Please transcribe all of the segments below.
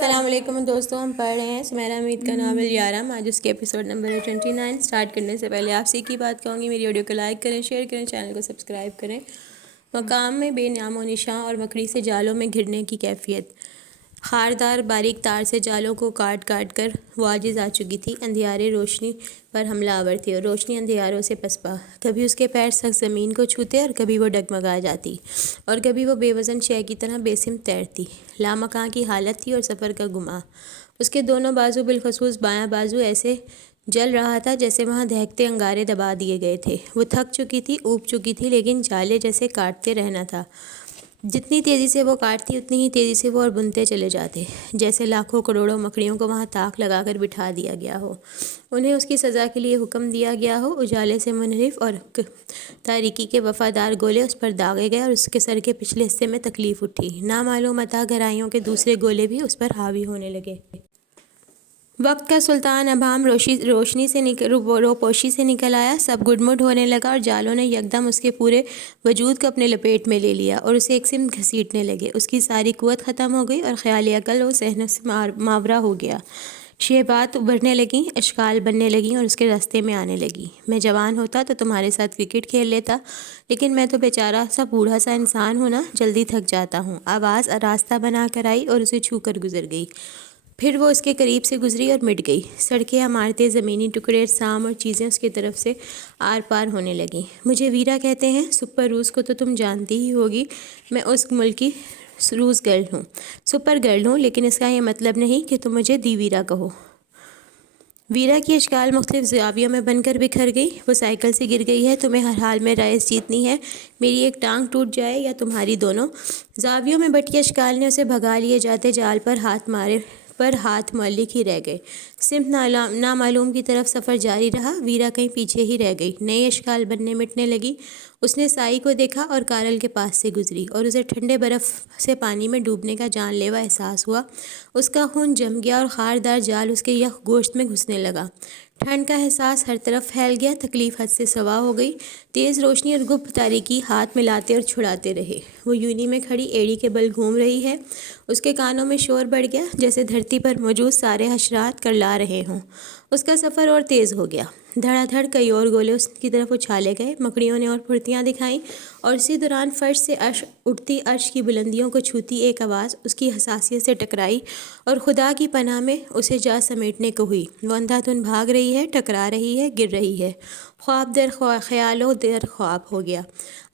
السلام علیکم دوستوں، ہم پڑھ رہے ہیں سمیرہ امید کا ناول یارم۔ آج اس کے ایپیسوڈ نمبر 29۔ سٹارٹ کرنے سے پہلے آپ سے ایک ہی بات کہوں گی، میری ویڈیو کو لائک کریں، شیئر کریں، چینل کو سبسکرائب کریں۔ مقام میں بے نام و نشاں اور مکڑی سے جالوں میں گھرنے کی کیفیت۔ خاردار باریک تار سے جالوں کو کاٹ کاٹ کر وہ عاجز آ چکی تھی۔ اندھیارے روشنی پر حملہ آور تھے اور روشنی اندھیاروں سے پسپا۔ کبھی اس کے پیر سخت زمین کو چھوتے اور کبھی وہ ڈگمگا جاتی اور کبھی وہ بے وزن شے کی طرح بے سمت تیرتی۔ لامکاں کی حالت تھی اور سفر کا گماں۔ اس کے دونوں بازو، بالخصوص بایاں بازو، ایسے جل رہا تھا جیسے وہاں دہکتے انگارے دبا دیے گئے تھے۔ وہ تھک چکی تھی، اوب چکی تھی، لیکن جالے جیسے کاٹتے رہنا تھا۔ جتنی تیزی سے وہ کاٹتی اتنی ہی تیزی سے وہ اور بنتے چلے جاتے، جیسے لاکھوں کروڑوں مکڑیوں کو وہاں تاک لگا کر بٹھا دیا گیا ہو، انہیں اس کی سزا کے لیے حکم دیا گیا ہو۔ اجالے سے منحرف اور تاریکی کے وفادار گولے اس پر داغے گئے اور اس کے سر کے پچھلے حصے میں تکلیف اٹھی۔ نامعلوم عطا گہرائیوں کے دوسرے گولے بھی اس پر حاوی ہونے لگے۔ وقت کا سلطان ابہام روپوشی سے نکل آیا، سب گڈمڈ ہونے لگا اور جالوں نے یکدم اس کے پورے وجود کو اپنے لپیٹ میں لے لیا اور اسے ایک سمت گھسیٹنے لگے۔ اس کی ساری قوت ختم ہو گئی اور خیال عقل و ذہن سے ماورا ہو گیا۔ شیبات ابھرنے لگیں، اشکال بننے لگیں اور اس کے راستے میں آنے لگیں۔ میں جوان ہوتا تو تمہارے ساتھ کرکٹ کھیل لیتا، لیکن میں تو بیچارہ سا بوڑھا سا انسان ہوں نا، جلدی تھک جاتا ہوں۔ آواز راستہ بنا کر آئی اور اسے چھو کر گزر گئی۔ پھر وہ اس کے قریب سے گزری اور مٹ گئی۔ سڑکیں، عمارتیں، زمینی ٹکڑے، اجسام اور چیزیں اس کی طرف سے آر پار ہونے لگیں۔ مجھے ویرا کہتے ہیں، سپر روس کو تو تم جانتی ہی ہوگی، میں اس ملک کی روس گرل ہوں، سپر گرل ہوں، لیکن اس کا یہ مطلب نہیں کہ تم مجھے دی ویرا کہو۔ ویرا کی اشکال مختلف زاویوں میں بن کر بکھر گئی۔ وہ سائیکل سے گر گئی ہے، تمہیں ہر حال میں ریس جیتنی ہے، میری ایک ٹانگ ٹوٹ جائے یا تمہاری دونوں۔ زاویوں میں بٹکی اشکال نے اسے بھگا لیے جاتے جال پر ہاتھ معلق ہی رہ گئے۔ سمت نامعلوم کی طرف سفر جاری رہا، ویرا کہیں پیچھے ہی رہ گئی، نئی اشکال بننے مٹنے لگی۔ اس نے سائی کو دیکھا اور کارل کے پاس سے گزری اور اسے ٹھنڈے برف سے پانی میں ڈوبنے کا جان لیوا احساس ہوا۔ اس کا خون جم گیا اور خاردار جال اس کے یخ گوشت میں گھسنے لگا۔ ٹھنڈ کا احساس ہر طرف پھیل گیا، تکلیف حد سے سوا ہو گئی۔ تیز روشنی اور گپ تاریکی ہاتھ ملاتے اور چھڑاتے رہے۔ وہ یونی میں کھڑی ایڑی کے بل گھوم رہی ہے، اس کے کانوں میں شور بڑھ گیا جیسے دھرتی پر موجود سارے حشرات کرلا رہے ہوں۔ اس کا سفر اور تیز ہو گیا، دھڑا دھڑ کئی اور گولے اس کی طرف اچھالے گئے، مکڑیوں نے اور پھرتیاں دکھائیں اور اسی دوران فرش سے اٹھتی عرش کی بلندیوں کو چھوتی ایک آواز اس کی حساسیت سے ٹکرائی اور خدا کی پناہ میں اسے جا سمیٹنے کو ہوئی۔ وہ اندھا دھند بھاگ رہی ہے، ٹکرا رہی ہے، گر رہی ہے، خواب در خیال و در خواب ہو گیا۔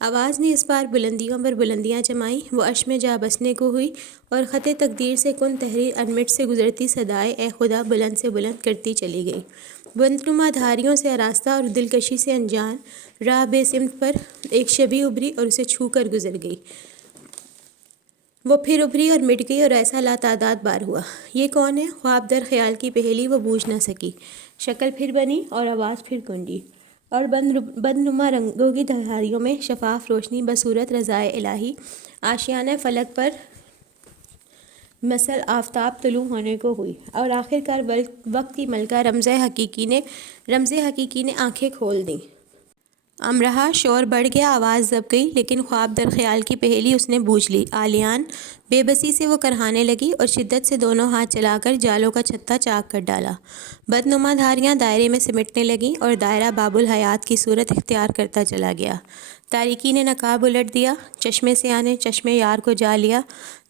آواز نے اس بار بلندیوں پر بلندیاں جمائیں، وہ عرش میں جا بسنے کو ہوئی اور خط تقدیر سے کن تحریر انمٹ سے گزرتی صدائے اے خدا بلند سے بلند کرتی چلی گئی۔ بندنما دھاریوں سے آراستہ اور دلکشی سے انجان راہ بے سمت پر ایک شبی ابھری اور اسے چھو کر گزر گئی۔ وہ پھر ابھری اور مٹ گئی اور ایسا لاتعداد بار ہوا۔ یہ کون ہے؟ خواب در خیال کی پہیلی وہ بوجھ نہ سکی۔ شکل پھر بنی اور آواز پھر گونجی اور بندنما رنگوں کی دھاریوں میں شفاف روشنی بصورت رضائے الہی آشیانہ فلک پر مثل آفتاب طلوع ہونے کو ہوئی اور آخرکار وقت کی ملکہ رمز حقیقی نے آنکھیں کھول دیں۔ امرہا شور بڑھ گیا، آواز دب گئی، لیکن خواب در خیال کی پہیلی اس نے بوجھ لی۔ عالیان بے بسی سے وہ کرہانے لگی اور شدت سے دونوں ہاتھ چلا کر جالوں کا چھتا چاک کر ڈالا۔ بدنما دھاریاں دائرے میں سمٹنے لگیں اور دائرہ باب الحیات کی صورت اختیار کرتا چلا گیا۔ تاریکی نے نقاب الٹ دیا، چشمے سے آنے چشمے یار کو جا لیا،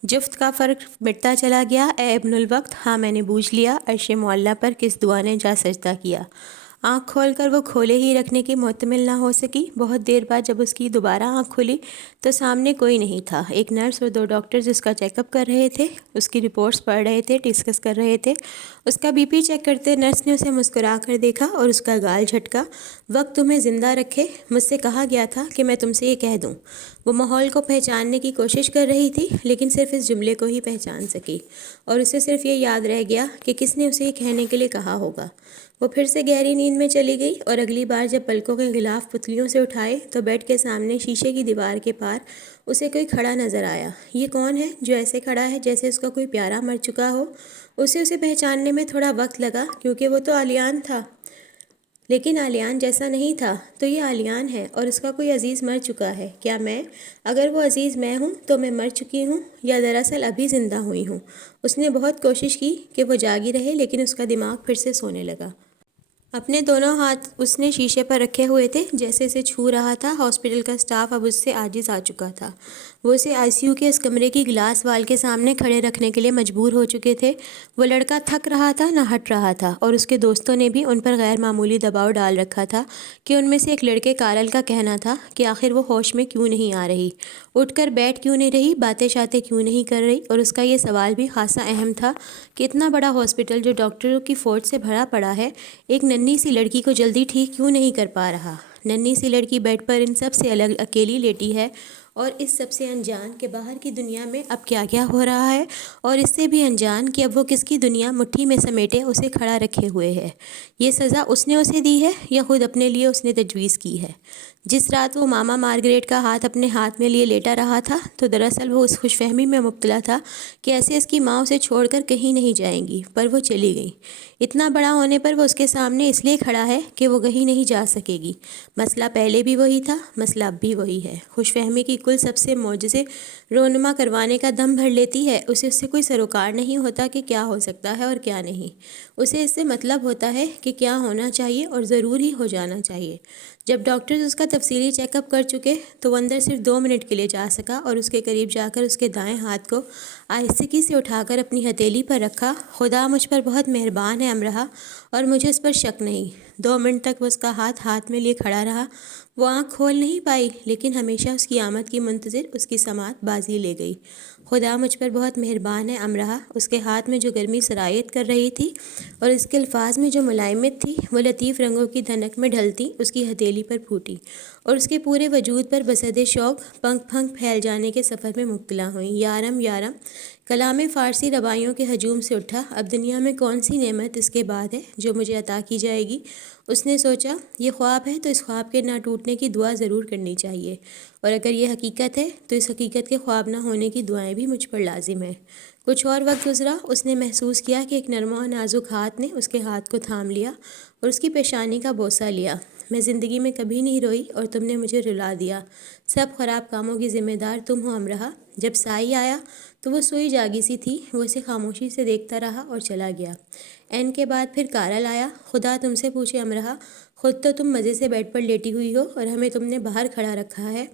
جفت کا فرق مٹتا چلا گیا۔ اے ابن الوقت، ہاں میں نے بوجھ لیا، عرش معلیٰ پر کس دعا نے جا سجدہ کیا۔ آنکھ کھول کر وہ کھولے ہی رکھنے کی محتمل نہ ہو سکی۔ بہت دیر بعد جب اس کی دوبارہ آنکھ کھلی تو سامنے کوئی نہیں تھا۔ ایک نرس اور دو ڈاکٹرز اس کا چیک اپ کر رہے تھے، اس کی رپورٹس پڑھ رہے تھے، ڈسکس کر رہے تھے۔ اس کا بی پی چیک کرتے نرس نے اسے مسکرا کر دیکھا اور اس کا گال جھٹکا۔ وقت تمہیں زندہ رکھے، مجھ سے کہا گیا تھا کہ میں تم سے یہ کہہ دوں۔ وہ ماحول کو پہچاننے کی کوشش کر رہی تھی، لیکن صرف اس جملے کو ہی پہچان سکی اور اسے صرف یہ یاد رہ گیا کہ کس نے اسے یہ کہنے کے لیے کہا ہوگا۔ وہ پھر سے گہری نیند میں چلی گئی اور اگلی بار جب پلکوں کے غلاف پتلیوں سے اٹھائے تو بیڈ کے سامنے شیشے کی دیوار کے پار اسے کوئی کھڑا نظر آیا۔ یہ کون ہے جو ایسے کھڑا ہے جیسے اس کا کوئی پیارا مر چکا ہو؟ اسے پہچاننے میں تھوڑا وقت لگا کیونکہ وہ تو عالیان تھا۔ لیکن آلیان جیسا نہیں تھا، تو یہ آلیان ہے اور اس کا کوئی عزیز مر چکا ہے۔ کیا میں؟ اگر وہ عزیز میں ہوں تو میں مر چکی ہوں یا دراصل ابھی زندہ ہوئی ہوں؟ اس نے بہت کوشش کی کہ وہ جاگی رہے، لیکن اس کا دماغ پھر سے سونے لگا۔ اپنے دونوں ہاتھ اس نے شیشے پر رکھے ہوئے تھے، جیسے اسے چھو رہا تھا۔ ہاسپٹل کا سٹاف اب اس سے عاجز آ چکا تھا۔ وہ اسے آئی سی یو کے اس کمرے کی گلاس وال کے سامنے کھڑے رکھنے کے لیے مجبور ہو چکے تھے۔ وہ لڑکا تھک رہا تھا، نہ ہٹ رہا تھا، اور اس کے دوستوں نے بھی ان پر غیر معمولی دباؤ ڈال رکھا تھا کہ ان میں سے ایک لڑکے کارل کا کہنا تھا کہ آخر وہ ہوش میں کیوں نہیں آ رہی، اٹھ کر بیٹھ کیوں نہیں رہی، باتیں شاتیں کیوں نہیں کر رہی، اور اس کا یہ سوال بھی خاصا اہم تھا کہ اتنا بڑا ہاسپٹل جو ڈاکٹروں کی فوج سے بھرا پڑا ہے، ایک ننھی سی لڑکی کو جلدی ٹھیک کیوں نہیں کر پا رہا۔ ننھی سی لڑکی بیڈ پر ان سب سے الگ اکیلی لیٹی ہے، اور اس سب سے انجان کہ باہر کی دنیا میں اب کیا کیا ہو رہا ہے، اور اس سے بھی انجان کہ اب وہ کس کی دنیا مٹھی میں سمیٹے اسے کھڑا رکھے ہوئے ہے۔ یہ سزا اس نے اسے دی ہے یا خود اپنے لیے اس نے تجویز کی ہے؟ جس رات وہ ماما مارگریٹ کا ہاتھ اپنے ہاتھ میں لیے لیٹا رہا تھا، تو دراصل وہ اس خوش فہمی میں مبتلا تھا کہ ایسے اس کی ماں اسے چھوڑ کر کہیں نہیں جائیں گی، پر وہ چلی گئی۔ اتنا بڑا ہونے پر وہ اس کے سامنے اس لیے کھڑا ہے کہ وہ کہیں نہیں جا سکے گی۔ مسئلہ پہلے بھی وہی تھا، مسئلہ اب بھی وہی ہے۔ خوش فہمی کی کل سب سے معجزے رونما کروانے کا دم بھر لیتی ہے۔ اسے اس سے کوئی سروکار نہیں ہوتا کہ کیا ہو سکتا ہے اور کیا نہیں۔ اسے اس سے مطلب ہوتا ہے کہ کیا ہونا چاہیے اور ضرور ہی ہو جانا چاہیے۔ جب ڈاکٹرز اس کا تفصیلی چیک اپ کر چکے تو وہ اندر صرف 2 منٹ کے لیے جا سکا اور اس کے قریب جا کر اس کے دائیں ہاتھ کو آہستگی سے اٹھا کر اپنی ہتھیلی پر رکھا۔ خدا مجھ پر بہت مہربان ہے امرا، اور مجھے اس پر شک نہیں۔ 2 منٹ تک وہ اس کا ہاتھ میں لیے کھڑا رہا۔ وہ آنکھ کھول نہیں پائی، لیکن ہمیشہ اس کی آمد کی منتظر اس کی سماعت بازی لے گئی۔ خدا مجھ پر بہت مہربان ہے امرا، اس کے ہاتھ میں جو گرمی سرایت کر رہی تھی اور اس کے الفاظ میں جو ملائمت تھی، وہ لطیف رنگوں کی دھنک میں ڈھلتی اس کی ہتھیلی پر پھوٹی، اور اس کے پورے وجود پر بسد شوق پنکھ پھنک پھیل جانے کے سفر میں مبتلا ہوئیں۔ یارم یارم کلام فارسی ربائیوں کے ہجوم سے اٹھا۔ اب دنیا میں کون سی نعمت اس کے بعد ہے جو مجھے عطا کی جائے گی؟ اس نے سوچا، یہ خواب ہے تو اس خواب کے نہ ٹوٹنے کی دعا ضرور کرنی چاہیے، اور اگر یہ حقیقت ہے تو اس حقیقت کے خواب نہ ہونے کی دعائیں بھی مجھ پر لازم ہیں۔ کچھ اور وقت گزرا۔ اس نے محسوس کیا کہ ایک نرم و نازک ہاتھ نے اس کے ہاتھ کو تھام لیا اور اس کی پیشانی کا بوسہ لیا۔ میں زندگی میں کبھی نہیں روئی اور تم نے مجھے رلا دیا۔ سب خراب کاموں کی ذمہ دار تم ہو امرا۔ جب سائی آیا تو وہ سوئی جاگی سی تھی۔ وہ اسے خاموشی سے دیکھتا رہا اور چلا گیا۔ این کے بعد پھر کارل آیا۔ خدا تم سے پوچھے امرا، خود تو تم مزے سے بیڈ پر لیٹی ہوئی ہو اور ہمیں تم نے باہر کھڑا رکھا ہے۔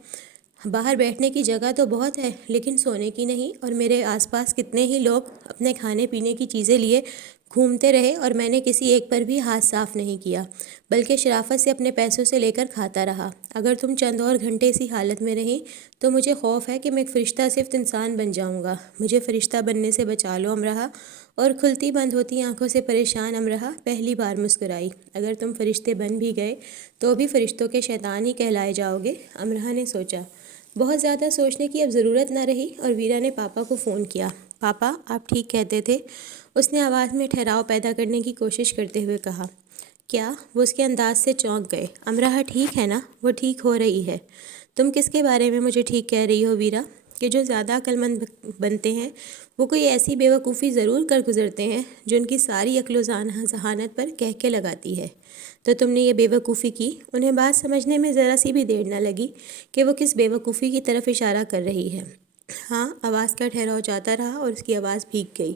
باہر بیٹھنے کی جگہ تو بہت ہے، لیکن سونے کی نہیں، اور میرے آس پاس کتنے ہی لوگ اپنے کھانے پینے کی چیزیں لیے گھومتے رہے اور میں نے کسی ایک پر بھی ہاتھ صاف نہیں کیا، بلکہ شرافت سے اپنے پیسوں سے لے کر کھاتا رہا۔ اگر تم چند اور گھنٹے اسی حالت میں رہیں تو مجھے خوف ہے کہ میں ایک فرشتہ صفت انسان بن جاؤں گا۔ مجھے فرشتہ بننے سے بچا لو امرا۔ اور کھلتی بند ہوتی آنکھوں سے پریشان امرا پہلی بار مسکرائی۔ اگر تم فرشتے بن بھی گئے تو بھی فرشتوں کے شیطان ہی کہلائے جاؤ گے، امرا نے سوچا۔ بہت زیادہ سوچنے کی اب ضرورت نہ رہی اور ویرا نے پاپا کو فون کیا۔ پاپا، آپ ٹھیک کہتے تھے؟ اس نے آواز میں ٹھہراؤ پیدا کرنے کی کوشش کرتے ہوئے کہا۔ کیا؟ وہ اس کے انداز سے چونک گئے۔ امرا ٹھیک ہے نا؟ وہ ٹھیک ہو رہی ہے۔ تم کس کے بارے میں مجھے ٹھیک کہہ رہی ہو ویرا؟ کہ جو زیادہ عقل مند بنتے ہیں وہ کوئی ایسی بے وقوفی ضرور کر گزرتے ہیں جو ان کی ساری عقل و ذہانت پر کہکے لگاتی ہے۔ تو تم نے یہ بے وقوفی کی؟ انہیں بات سمجھنے میں ذرا سی بھی دیر نہ لگی کہ وہ کس بے وقوفی کی طرف اشارہ کر رہی ہے۔ ہاں، آواز کا ٹھہراؤ جاتا رہا اور اس کی آواز بھیگ گئی،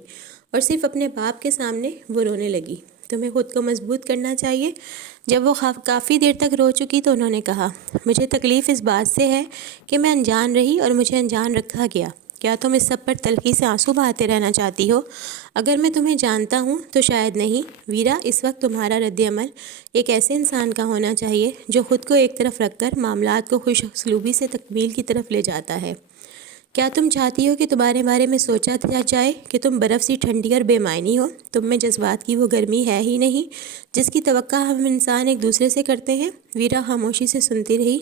اور صرف اپنے باپ کے سامنے وہ رونے لگی۔ تمہیں خود کو مضبوط کرنا چاہیے۔ جب وہ کافی دیر تک رو چکی تو انہوں نے کہا، مجھے تکلیف اس بات سے ہے کہ میں انجان رہی اور مجھے انجان رکھا گیا۔ کیا تم اس سب پر تلخی سے آنسو بہاتے رہنا چاہتی ہو؟ اگر میں تمہیں جانتا ہوں تو شاید نہیں۔ ویرا، اس وقت تمہارا رد عمل ایک ایسے انسان کا ہونا چاہیے جو خود کو ایک طرف رکھ کر معاملات کو خوش اسلوبی سے تکمیل کی طرف لے جاتا ہے۔ کیا تم چاہتی ہو کہ تمہارے بارے میں سوچا جائے کہ تم برف سی ٹھنڈی اور بے معنی ہو؟ تم میں جذبات کی وہ گرمی ہے ہی نہیں جس کی توقع ہم انسان ایک دوسرے سے کرتے ہیں۔ ویرا خاموشی سے سنتی رہی۔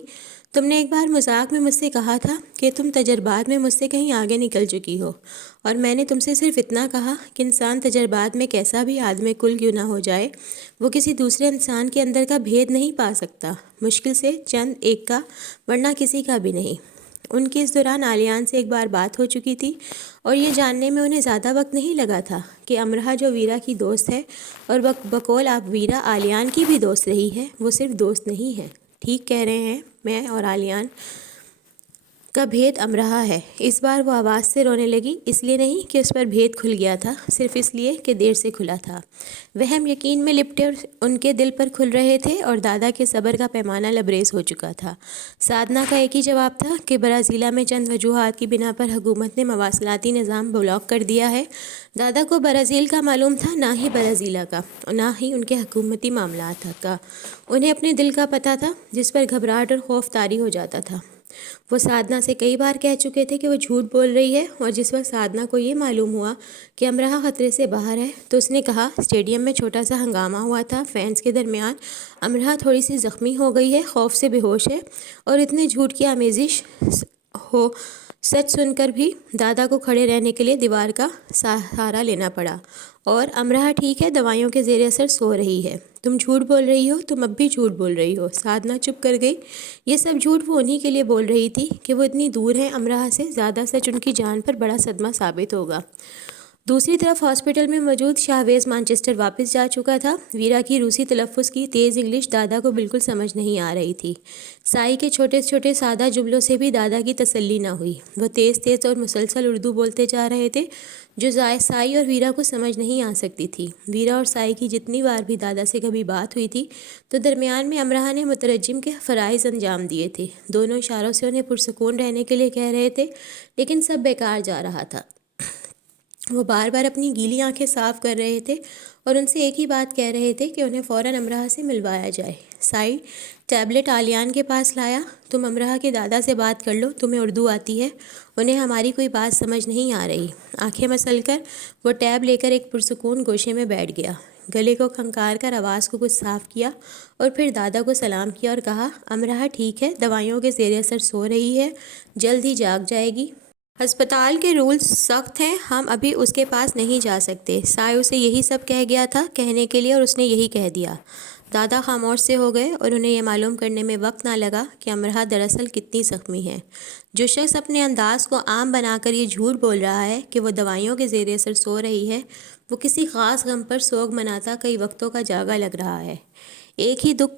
تم نے ایک بار مذاق میں مجھ سے کہا تھا کہ تم تجربات میں مجھ سے کہیں آگے نکل چکی ہو، اور میں نے تم سے صرف اتنا کہا کہ انسان تجربات میں کیسا بھی آدم کل کیوں نہ ہو جائے، وہ کسی دوسرے انسان کے اندر کا بھید نہیں پا سکتا، مشکل سے چند ایک کا، ورنہ کسی کا بھی نہیں۔ ان کی اس دوران آلیان سے ایک بار بات ہو چکی تھی اور یہ جاننے میں انہیں زیادہ وقت نہیں لگا تھا کہ امرہ جو ویرا کی دوست ہے اور بقول آپ ویرا آلیان کی بھی دوست رہی ہے، وہ صرف دوست نہیں ہے۔ ٹھیک کہہ رہے ہیں، میں اور آلیان کا بھید امرہ ہے۔ اس بار وہ آواز سے رونے لگی، اس لیے نہیں کہ اس پر بھید کھل گیا تھا، صرف اس لیے کہ دیر سے کھلا تھا۔ وہم یقین میں لپٹے ان کے دل پر کھل رہے تھے اور دادا کے صبر کا پیمانہ لبریز ہو چکا تھا۔ سادنا کا ایک ہی جواب تھا کہ برازیلیا میں چند وجوہات کی بنا پر حکومت نے مواصلاتی نظام بلاک کر دیا ہے۔ دادا کو برازیل کا معلوم تھا، نہ ہی برازیلیا کا، اور نہ ہی ان کے حکومتی معاملات کا۔ انہیں اپنے دل کا پتہ تھا جس پر گھبراہٹ اور خوف طاری ہو جاتا تھا۔ وہ سادنا سے کئی بار کہہ چکے تھے کہ وہ جھوٹ بول رہی ہے، اور جس وقت سادنا کو یہ معلوم ہوا کہ امرہ خطرے سے باہر ہے تو اس نے کہا، اسٹیڈیم میں چھوٹا سا ہنگامہ ہوا تھا فینس کے درمیان، امرہ تھوڑی سی زخمی ہو گئی ہے، خوف سے بے ہوش ہے، اور اتنے جھوٹ کی آمیزش ہو سچ سن کر بھی دادا کو کھڑے رہنے کے لیے دیوار کا سہارا لینا پڑا، اور امرہ ٹھیک ہے، دوائیوں کے زیر اثر سو رہی ہے۔ تم جھوٹ بول رہی ہو، تم اب بھی جھوٹ بول رہی ہو۔ سادنا چپ کر گئی۔ یہ سب جھوٹ وہ انہی کے لیے بول رہی تھی کہ وہ اتنی دور ہیں امرہ سے، زیادہ سچ ان کی جان پر بڑا صدمہ ثابت ہوگا۔ دوسری طرف ہاسپٹل میں موجود شاہویز مانچسٹر واپس جا چکا تھا۔ ویرا کی روسی تلفظ کی تیز انگلش دادا کو بالکل سمجھ نہیں آ رہی تھی۔ سائی کے چھوٹے چھوٹے سادہ جملوں سے بھی دادا کی تسلی نہ ہوئی۔ وہ تیز تیز اور مسلسل اردو بولتے جا رہے تھے جو سائی اور ویرا کو سمجھ نہیں آ سکتی تھی۔ ویرا اور سائی کی جتنی بار بھی دادا سے کبھی بات ہوئی تھی تو درمیان میں امرہ نے مترجم کے فرائض انجام دیے تھے۔ دونوں اشاروں سے انہیں پرسکون رہنے کے لیے کہہ رہے تھے، لیکن سب بیکار جا رہا تھا۔ وہ بار بار اپنی گیلی آنکھیں صاف کر رہے تھے اور ان سے ایک ہی بات کہہ رہے تھے کہ انہیں فوراً امرہ سے ملوایا جائے۔ سائی ٹیبلٹ آلیان کے پاس لایا۔ تم امرہ کے دادا سے بات کر لو، تمہیں اردو آتی ہے، انہیں ہماری کوئی بات سمجھ نہیں آ رہی۔ آنکھیں مسل کر وہ ٹیب لے کر ایک پرسکون گوشے میں بیٹھ گیا، گلے کو کھنکار کر آواز کو کچھ صاف کیا اور پھر دادا کو سلام کیا اور کہا، امرہ ٹھیک ہے، دوائیوں کے زیر اثر سو رہی ہے، جلد ہی جاگ جائے گی۔ ہسپتال کے رولز سخت ہیں، ہم ابھی اس کے پاس نہیں جا سکتے۔ سائے اسے یہی سب کہہ گیا تھا کہنے کے لیے، اور اس نے یہی کہہ دیا۔ دادا خاموش سے ہو گئے اور انہیں یہ معلوم کرنے میں وقت نہ لگا کہ امرہ دراصل کتنی زخمی ہے۔ جو شخص اپنے انداز کو عام بنا کر یہ جھوٹ بول رہا ہے کہ وہ دوائیوں کے زیر اثر سو رہی ہے، وہ کسی خاص غم پر سوگ مناتا کئی وقتوں کا جاگا لگ رہا ہے۔ ایک ہی دکھ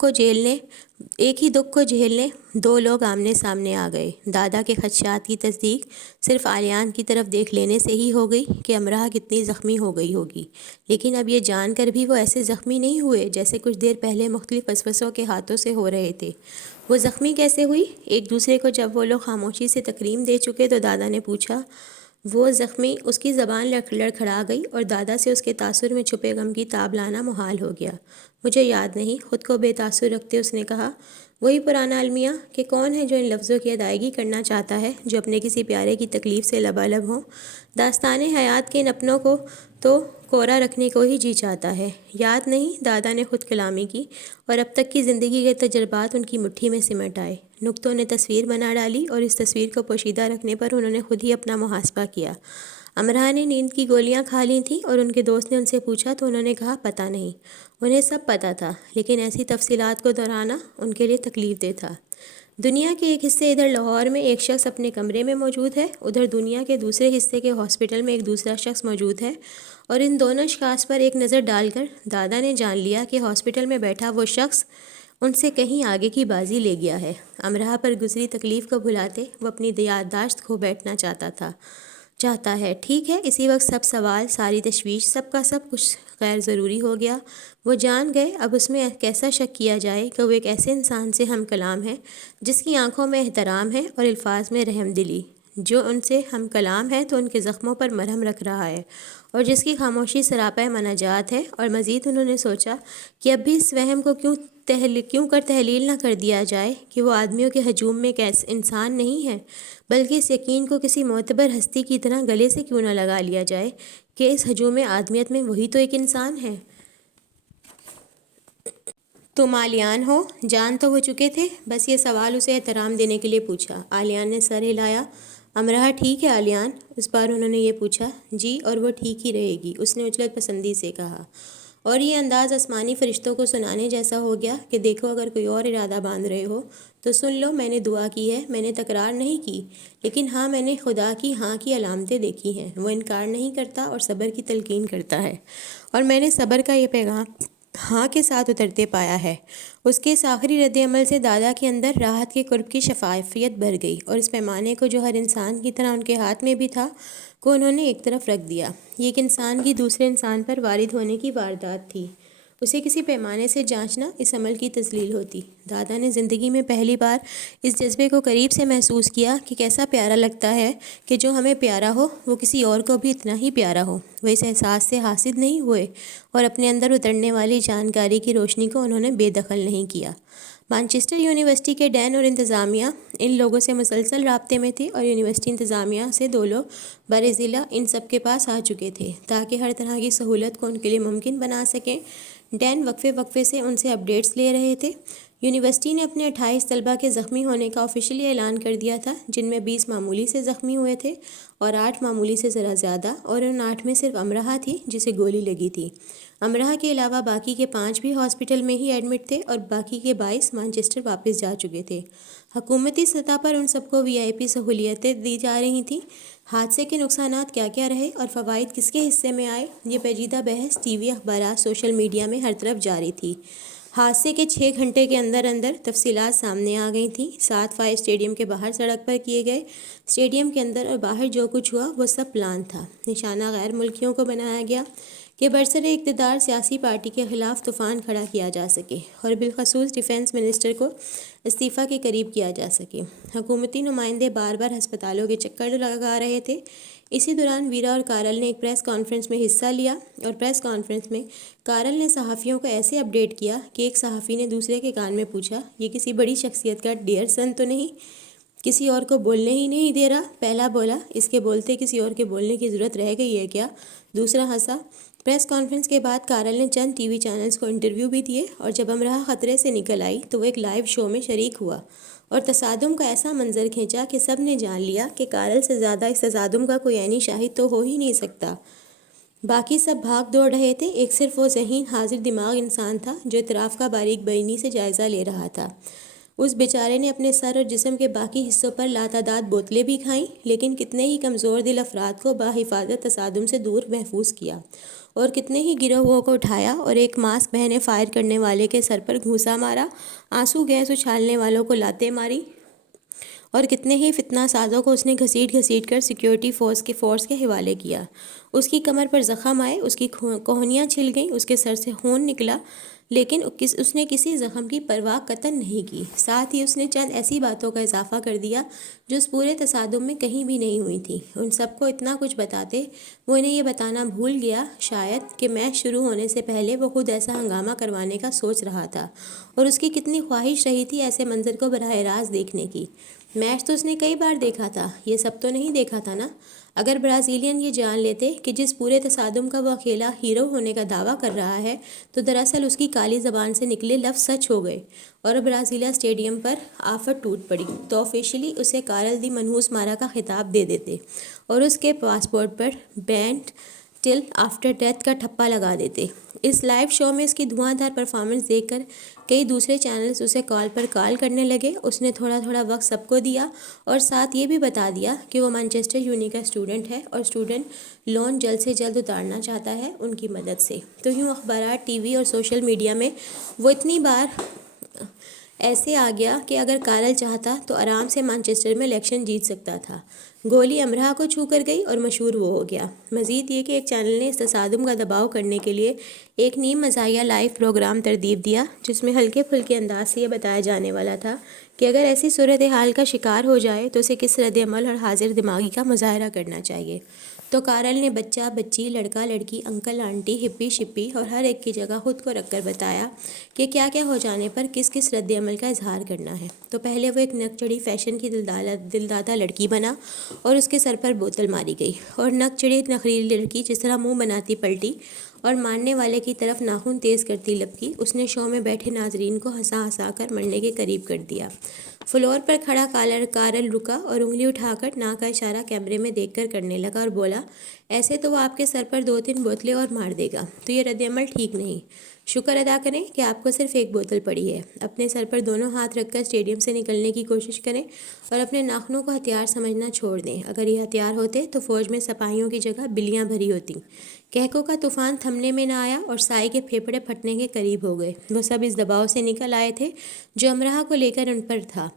کو جھیلنے دو لوگ آمنے سامنے آ گئے۔ دادا کے خدشات کی تصدیق صرف آلیان کی طرف دیکھ لینے سے ہی ہو گئی کہ امرہ کتنی زخمی ہو گئی ہوگی، لیکن اب یہ جان کر بھی وہ ایسے زخمی نہیں ہوئے جیسے کچھ دیر پہلے مختلف وسوسوں کے ہاتھوں سے ہو رہے تھے۔ وہ زخمی کیسے ہوئی؟ ایک دوسرے کو جب وہ لوگ خاموشی سے تکریم دے چکے تو دادا نے پوچھا۔ وہ زخمی، اس کی زبان لڑکھڑا گئی اور دادا سے اس کے تاثر میں چھپے غم کی تاب لانا محال ہو گیا۔ مجھے یاد نہیں، خود کو بے تاثر رکھتے اس نے کہا۔ وہی پرانا المیہ کہ کون ہے جو ان لفظوں کی ادائیگی کرنا چاہتا ہے جو اپنے کسی پیارے کی تکلیف سے لبالب ہوں۔ داستان حیات کے ان اپنوں کو تو کورا رکھنے کو ہی جی چاہتا ہے۔ یاد نہیں، دادا نے خود کلامی کی اور اب تک کی زندگی کے تجربات ان کی مٹھی میں سمٹ آئے۔ نقطوں نے تصویر بنا ڈالی اور اس تصویر کو پوشیدہ رکھنے پر انہوں نے خود ہی اپنا محاسبہ کیا۔ امرہ نے نیند کی گولیاں کھا لی تھیں اور ان کے دوست نے ان سے پوچھا تو انہوں نے کہا، پتہ نہیں۔ انہیں سب پتہ تھا، لیکن ایسی تفصیلات کو دہرانا ان کے لیے تکلیف دہ تھا۔ دنیا کے ایک حصے ادھر لاہور میں ایک شخص اپنے کمرے میں موجود ہے، ادھر دنیا کے دوسرے حصے کے ہاسپٹل میں ایک دوسرا شخص موجود ہے، اور ان دونوں اشخاص پر ایک نظر ڈال کر دادا نے جان لیا کہ ہاسپٹل میں بیٹھا وہ شخص ان سے کہیں آگے کی بازی لے گیا ہے۔ امرہ پر گزری تکلیف کو بھلاتے وہ اپنی یادداشت کھو بیٹھنا چاہتا ہے۔ ٹھیک ہے، اسی وقت سب سوال، ساری تشویش، سب کا سب کچھ غیر ضروری ہو گیا۔ وہ جان گئے اب اس میں کیسا شک کیا جائے کہ وہ ایک ایسے انسان سے ہم کلام ہے جس کی آنکھوں میں احترام ہے اور الفاظ میں رحم دلی، جو ان سے ہم کلام ہے تو ان کے زخموں پر مرہم رکھ رہا ہے، اور جس کی خاموشی سراپا مناجات ہے۔ اور مزید انہوں نے سوچا کہ اب بھی اس وہم کو کیوں کر تحلیل نہ کر دیا جائے کہ وہ آدمیوں کے ہجوم میں ایک انسان نہیں ہے، بلکہ اس یقین کو کسی معتبر ہستی کی طرح گلے سے کیوں نہ لگا لیا جائے کہ اس ہجوم آدمیت میں وہی تو ایک انسان ہے۔ تم آلیان ہو؟ جان تو ہو چکے تھے، بس یہ سوال اسے احترام دینے کے لیے پوچھا۔ آلیان نے سر ہلایا۔ امرہ ٹھیک ہے آلیان؟ اس بار انہوں نے یہ پوچھا۔ جی، اور وہ ٹھیک ہی رہے گی، اس نے اجلت پسندی سے کہا۔ اور یہ انداز آسمانی فرشتوں کو سنانے جیسا ہو گیا کہ دیکھو اگر کوئی اور ارادہ باندھ رہے ہو تو سن لو، میں نے دعا کی ہے، میں نے تکرار نہیں کی، لیکن ہاں میں نے خدا کی ہاں کی علامتیں دیکھی ہیں۔ وہ انکار نہیں کرتا اور صبر کی تلقین کرتا ہے، اور میں نے صبر کا یہ پیغام ہاں کے ساتھ اترتے پایا ہے۔ اس کے اس آخری رد عمل سے دادا کے اندر راحت کے قرب کی شفافیت بھر گئی، اور اس پیمانے کو جو ہر انسان کی طرح ان کے ہاتھ میں بھی تھا کو انہوں نے ایک طرف رکھ دیا۔ یہ ایک انسان کی دوسرے انسان پر وارد ہونے کی واردات تھی۔ اسے کسی پیمانے سے جانچنا اس عمل کی تذلیل ہوتی۔ دادا نے زندگی میں پہلی بار اس جذبے کو قریب سے محسوس کیا کہ کیسا پیارا لگتا ہے کہ جو ہمیں پیارا ہو وہ کسی اور کو بھی اتنا ہی پیارا ہو۔ وہ اس احساس سے حاسد نہیں ہوئے اور اپنے اندر اترنے والی جانکاری کی روشنی کو انہوں نے بے دخل نہیں کیا۔ مانچسٹر یونیورسٹی کے ڈین اور انتظامیہ ان لوگوں سے مسلسل رابطے میں تھے، اور یونیورسٹی انتظامیہ سے 2 لوگ برضلع ان سب کے پاس آ چکے تھے تاکہ ہر طرح کی سہولت کو ان کے لیے ممکن بنا سکیں۔ ڈین وقفے سے ان سے اپڈیٹس لے رہے تھے۔ یونیورسٹی نے اپنے 28 طلباء کے زخمی ہونے کا آفیشلی اعلان کر دیا تھا، جن میں 20 معمولی سے زخمی ہوئے تھے اور 8 معمولی سے ذرا زیادہ، اور ان 8 میں صرف امرہ تھی جسے گولی لگی تھی۔ امرہ کے علاوہ باقی کے 5 بھی ہاسپٹل میں ہی ایڈمٹ تھے، اور باقی کے 22 مانچسٹر واپس جا چکے تھے۔ حکومتی سطح پر ان سب کو VIP سہولیتیں دی جا رہی تھیں۔ حادثے کے نقصانات کیا کیا رہے اور فوائد کس کے حصے میں آئے، یہ پیچیدہ بحث ٹی وی، اخبارات، سوشل میڈیا میں ہر طرف جاری تھی۔ حادثے کے 6 گھنٹے کے اندر تفصیلات سامنے آ گئی تھیں۔ 7 فائر اسٹیڈیم کے باہر سڑک پر کیے گئے۔ اسٹیڈیم کے اندر اور باہر جو کچھ ہوا وہ سب پلان تھا۔ نشانہ غیر ملکیوں کو بنایا گیا کہ برسر اقتدار سیاسی پارٹی کے خلاف طوفان کھڑا کیا جا سکے، اور بالخصوص ڈیفنس منسٹر کو استعفیٰ کے قریب کیا جا سکے۔ حکومتی نمائندے بار بار ہسپتالوں کے چکر لگا رہے تھے۔ اسی دوران ویرا اور کارل نے ایک پریس کانفرنس میں حصہ لیا، اور پریس کانفرنس میں کارل نے صحافیوں کو ایسے اپڈیٹ کیا کہ ایک صحافی نے دوسرے کے کان میں پوچھا، یہ کسی بڑی شخصیت کا ڈیئر سن تو نہیں؟ کسی اور کو بولنے ہی نہیں دے رہا؟ پہلا بولا، اس کے بولتے کسی اور کے بولنے کی ضرورت رہ گئی ہے کیا؟ دوسرا ہنسا۔ پریس کانفرنس کے بعد کارل نے چند ٹی وی چینلز کو انٹرویو بھی دیے، اور جب امرہ خطرے سے نکل آئی تو وہ ایک لائیو شو میں شریک ہوا اور تصادم کا ایسا منظر کھینچا کہ سب نے جان لیا کہ کارل سے زیادہ اس تصادم کا کوئی عینی شاہد تو ہو ہی نہیں سکتا۔ باقی سب بھاگ دوڑ رہے تھے، ایک صرف وہ ذہین حاضر دماغ انسان تھا جو اطراف کا باریک بینی سے جائزہ لے رہا تھا۔ اس بیچارے نے اپنے سر اور جسم کے باقی حصوں پر لاتعداد بوتلیں بھی کھائیں، لیکن کتنے ہی کمزور دل افراد کو بحفاظت تصادم سے دور محفوظ کیا، اور کتنے ہی گروہوں کو اٹھایا اور ایک ماسک پہنے فائر کرنے والے کے سر پر گھونسا مارا، آنسو گیس اچھالنے والوں کو لاتیں ماری، اور کتنے ہی فتنہ سازوں کو اس نے گھسیٹ کر سیکیورٹی فورس کے حوالے کیا۔ اس کی کمر پر زخم آئے، اس کی کوہنیاں چھل گئیں، اس کے سر سے خون نکلا، لیکن اس نے کسی زخم کی پرواہ قطعاً نہیں کی۔ ساتھ ہی اس نے چند ایسی باتوں کا اضافہ کر دیا جو اس پورے تصادم میں کہیں بھی نہیں ہوئی تھی۔ ان سب کو اتنا کچھ بتاتے وہ انہیں یہ بتانا بھول گیا شاید کہ میچ شروع ہونے سے پہلے وہ خود ایسا ہنگامہ کروانے کا سوچ رہا تھا، اور اس کی کتنی خواہش رہی تھی ایسے منظر کو براہ راست دیکھنے کی۔ میچ تو اس نے کئی بار دیکھا تھا، یہ سب تو نہیں دیکھا تھا نا۔ اگر برازیلین یہ جان لیتے کہ جس پورے تصادم کا وہ اکیلا ہیرو ہونے کا دعویٰ کر رہا ہے تو دراصل اس کی کالی زبان سے نکلے لفظ سچ ہو گئے اور برازیلیا اسٹیڈیم پر آفت ٹوٹ پڑی، تو آفیشلی اسے کارل دی منحوس مارا کا خطاب دے دیتے اور اس کے پاسپورٹ پر بینڈ ٹل آفٹر ڈیتھ کا ٹھپا لگا دیتے۔ اس لائیو شو میں اس کی دھواں دھار پرفارمنس دیکھ کر کئی دوسرے چینلز اسے کال پر کال کرنے لگے۔ اس نے تھوڑا وقت سب کو دیا اور ساتھ یہ بھی بتا دیا کہ وہ مانچسٹر یونی کا اسٹوڈنٹ ہے اور اسٹوڈنٹ لون جلد سے جلد اتارنا چاہتا ہے ان کی مدد سے۔ تو یوں اخبارات، ٹی وی اور سوشل میڈیا میں وہ اتنی بار ایسے آ گیا کہ اگر کارل چاہتا تو آرام سے مانچسٹر میں الیکشن جیت سکتا تھا۔ گولی امرہ کو چھو کر گئی اور مشہور وہ ہو گیا۔ مزید یہ کہ ایک چینل نے اس تصادم کا دباؤ کرنے کے لیے ایک نیم مزاحیہ لائیو پروگرام ترتیب دیا جس میں ہلکے پھلکے انداز سے یہ بتایا جانے والا تھا کہ اگر ایسی صورتحال کا شکار ہو جائے تو اسے کس رد عمل اور حاضر دماغی کا مظاہرہ کرنا چاہیے۔ تو کارل نے بچہ بچی، لڑکا لڑکی، انکل آنٹی، ہپی شپی اور ہر ایک کی جگہ خود کو رکھ کر بتایا کہ کیا کیا ہو جانے پر کس کس رد عمل کا اظہار کرنا ہے۔ تو پہلے وہ ایک نک چڑھی فیشن کی دلدادہ لڑکی بنا اور اس کے سر پر بوتل ماری گئی، اور نک چڑھی نخریلی لڑکی جس طرح منہ بناتی پلٹی اور مارنے والے کی طرف ناخن تیز کرتی لپکی، اس نے شو میں بیٹھے ناظرین کو ہنسا کر مرنے کے قریب کر دیا۔ فلور پر کھڑا کارل رکا اور انگلی اٹھا کر ناک کا اشارہ کیمرے میں دیکھ کر کرنے لگا اور بولا، ایسے تو وہ آپ کے سر پر 2-3 بوتلیں اور مار دے گا، تو یہ رد عمل ٹھیک نہیں۔ شکر ادا کریں کہ آپ کو صرف 1 بوتل پڑی ہے۔ اپنے سر پر دونوں ہاتھ رکھ کر اسٹیڈیم سے نکلنے کی کوشش کریں اور اپنے ناخنوں کو ہتھیار سمجھنا چھوڑ دیں۔ اگر یہ ہتھیار ہوتے تو فوج میں سپاہیوں کی جگہ بلیاں بھری ہوتیں۔ کہکوں کا طوفان تھمنے میں نہ آیا اور سائی کے پھیپھڑے پھٹنے کے قریب ہو گئے۔ وہ سب اس دباؤ سے نکل آئے تھے جو امرا کو لے کر ان پر تھا۔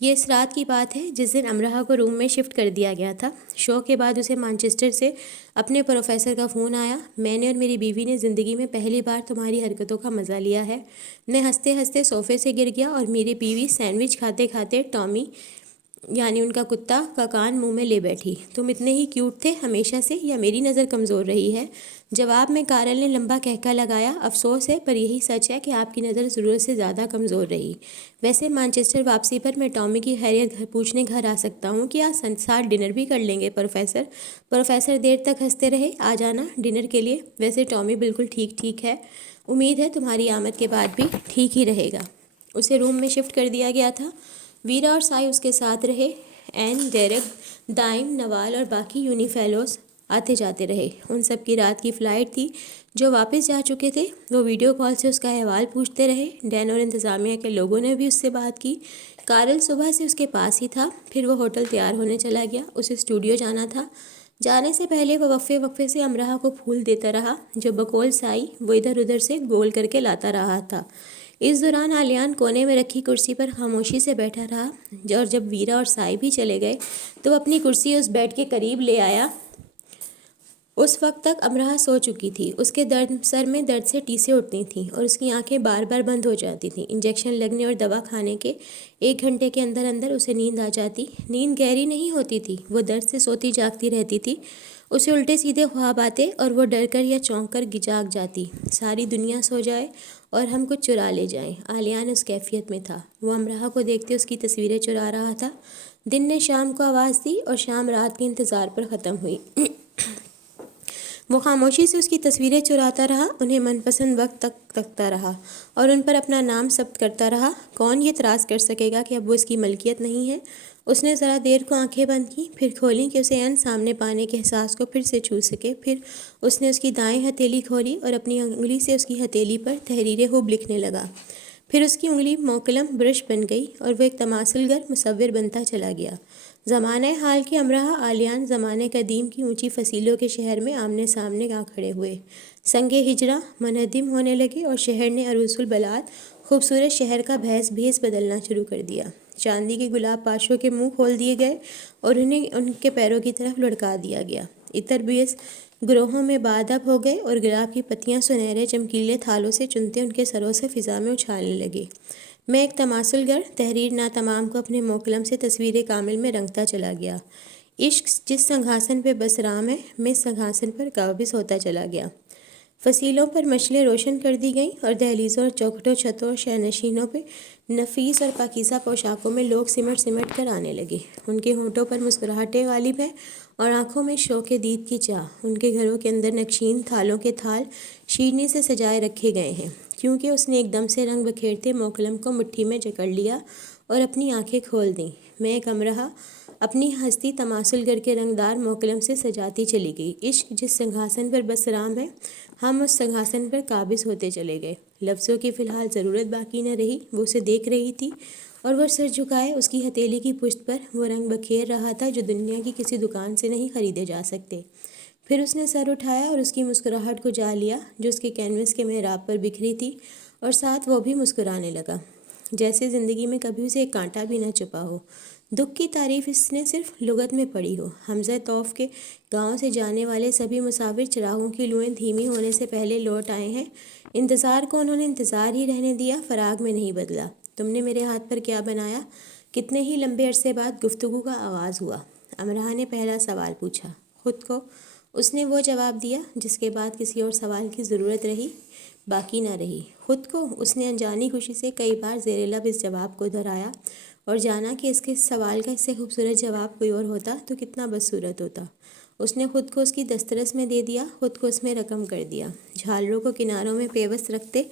یہ اس رات کی بات ہے جس دن امرا کو روم میں شفٹ کر دیا گیا تھا۔ شو کے بعد اسے مانچسٹر سے اپنے پروفیسر کا فون آیا۔ میں نے اور میری بیوی نے زندگی میں پہلی بار تمہاری حرکتوں کا مزہ لیا ہے۔ میں ہنستے ہنستے صوفے سے گر گیا اور میری بیوی سینڈوچ کھاتے کھاتے ٹامی یعنی ان کا کتا کا کان منہ میں لے بیٹھی۔ تم اتنے ہی کیوٹ تھے ہمیشہ سے یا میری نظر کمزور رہی ہے؟ جواب میں کارل نے لمبا کہکا لگایا۔ افسوس ہے پر یہی سچ ہے کہ آپ کی نظر ضرورت سے زیادہ کمزور رہی۔ ویسے مانچسٹر واپسی پر میں ٹامی کی خیریت پوچھنے گھر آ سکتا ہوں، کیا ساتھ ڈنر بھی کر لیں گے پروفیسر دیر تک ہنستے رہے۔ آ جانا ڈنر کے لیے۔ ویسے ٹامی بالکل ٹھیک ہے، امید ہے تمہاری آمد کے بعد بھی ٹھیک ہی رہے گا۔ اسے روم میں شفٹ کر دیا گیا تھا۔ ویرا اور سائی اس کے ساتھ رہے۔ این، ڈیرک، دائم، نوال اور باقی یونی فیلوز آتے جاتے رہے۔ ان سب کی رات کی فلائٹ تھی۔ جو واپس جا چکے تھے وہ ویڈیو کال سے اس کا احوال پوچھتے رہے۔ ڈین اور انتظامیہ کے لوگوں نے بھی اس سے بات کی۔ کارل صبح سے اس کے پاس ہی تھا۔ پھر وہ ہوٹل تیار ہونے چلا گیا۔ اسے اسٹوڈیو جانا تھا۔ جانے سے پہلے وہ وقفے سے امرا کو پھول دیتا رہا جو بقول سائی وہ ادھر ادھر سے گول کر کے لاتا رہا تھا۔ اس دوران آلیان کونے میں رکھی کرسی پر خاموشی سے بیٹھا رہا اور جب ویرا اور سائی بھی چلے گئے تو وہ اپنی کرسی اس بیڈ کے قریب لے آیا۔ اس وقت تک امرا سو چکی تھی۔ اس کے سر میں درد سے ٹیسیں اٹھتی تھیں اور اس کی آنکھیں بار بار بند ہو جاتی تھیں۔ انجیکشن لگنے اور دوا کھانے کے 1 گھنٹے کے اندر اندر اسے نیند آ جاتی۔ نیند گہری نہیں ہوتی تھی، وہ درد سے سوتی جاگتی رہتی تھی۔ اسے الٹے سیدھے خواب آتے اور وہ ڈر کر یا چونک کر جاگ جاتی۔ ساری دنیا سو جائے اور ہم کچھ چرا لے جائیں۔ آلیان اس کیفیت میں تھا۔ وہ امرا کو دیکھتے اس کی تصویریں چرا رہا تھا۔ دن نے شام کو آواز دی اور شام رات کے انتظار پر ختم ہوئی۔ وہ خاموشی سے اس کی تصویریں چراتا رہا، انہیں من پسند وقت تک تکتا رہا اور ان پر اپنا نام ثبت کرتا رہا۔ کون یہ اعتراض کر سکے گا کہ اب وہ اس کی ملکیت نہیں ہے؟ اس نے ذرا دیر کو آنکھیں بند کی، پھر کھولیں کہ اسے عین سامنے پانے کے احساس کو پھر سے چھو سکے۔ پھر اس نے اس کی دائیں ہتھیلی کھولی اور اپنی انگلی سے اس کی ہتھیلی پر تحریر حب لکھنے لگا۔ پھر اس کی انگلی موکلم برش بن گئی اور وہ ایک تماثل گر مصور بنتا چلا گیا۔ زمانۂ حال کے امرا آلیان زمانے قدیم کی اونچی فصیلوں کے شہر میں آمنے سامنے آ کھڑے ہوئے۔ سنگ ہجرہ منہدم ہونے لگے اور شہر نے عروس البلاد خوبصورت شہر کا بھیس بدلنا شروع کر دیا۔ چاندی کے گلاب پاشوں کے منہ کھول دیے گئے اور انہیں ان کے پیروں کی طرف لڑکا دیا گیا۔ عطر بیس گروہوں میں بادب ہو گئے اور گلاب کی پتیاں سنہرے چمکیلے تھالوں سے چنتے ان کے سروں سے فضا میں اچھالنے لگے۔ میں ایک تماثل گر تحریر ناتمام کو اپنے موکلم سے تصویر کامل میں رنگتا چلا گیا۔ عشق جس سنگھاسن پہ بس رام ہے، میں اس سنگھاسن پر قابض ہوتا چلا گیا۔ فصیلوں پر مشلیں روشن کر دی گئیں اور دہلیزوں اور چوکھٹوں چھتوں اور شہنشینوں پہ نفیس اور پاکیزہ پوشاکوں میں لوگ سمٹ کر آنے لگے۔ ان کے ہونٹوں پر مسکراہٹیں غالب ہیں اور آنکھوں میں شوق دید کی چاہ۔ ان کے گھروں کے اندر نقشین تھالوں کے تھال شیرنی سے سجائے رکھے گئے ہیں، کیونکہ اس نے ایک دم سے رنگ بکھیرتے موکلم کو مٹھی میں جکڑ لیا اور اپنی آنکھیں کھول دیں۔ میں ایک امرا اپنی ہستی تماثل گر کے رنگدار موکلم سے سجاتی چلی گئی۔ عشق جس سنگھاسن پر بس رام ہے، ہم اس سنگھاسن پر قابض ہوتے چلے گئے۔ لفظوں کی فی الحال ضرورت باقی نہ رہی۔ وہ اسے دیکھ رہی تھی اور وہ سر جھکائے اس کی ہتھیلی کی پشت پر وہ رنگ بکھیر رہا تھا جو دنیا کی کسی دکان سے نہیں خریدے جا سکتے۔ پھر اس نے سر اٹھایا اور اس کی مسکراہٹ کو جا لیا جو اس کے کینوس کے محراب پر بکھری تھی، اور ساتھ وہ بھی مسکرانے لگا جیسے زندگی میں کبھی اسے ایک کانٹا بھی نہ چپا ہو۔ دکھ کی تعریف اس نے صرف لغت میں پڑھی ہو۔ حمزہ طوف کے گاؤں سے جانے والے سبھی مسافر چراغوں کی لوئیں دھیمی ہونے سے پہلے لوٹ آئے ہیں۔ انتظار کو انہوں نے انتظار ہی رہنے دیا، فراق میں نہیں بدلا۔ تم نے میرے ہاتھ پر کیا بنایا؟ کتنے ہی لمبے عرصے بعد گفتگو کا آغاز ہوا۔ امرا نے پہلا سوال پوچھا۔ خود کو، اس نے وہ جواب دیا جس کے بعد کسی اور سوال کی ضرورت باقی نہ رہی۔ خود کو، اس نے انجانی خوشی سے کئی بار زیر لب اس جواب کو دہرایا اور جانا کہ اس کے سوال کا اس سے خوبصورت جواب کوئی اور ہوتا تو کتنا بدصورت ہوتا۔ اس نے خود کو اس کی دسترس میں دے دیا، خود کو اس میں رقم کر دیا۔ جھالروں کو کناروں میں پیوست رکھتے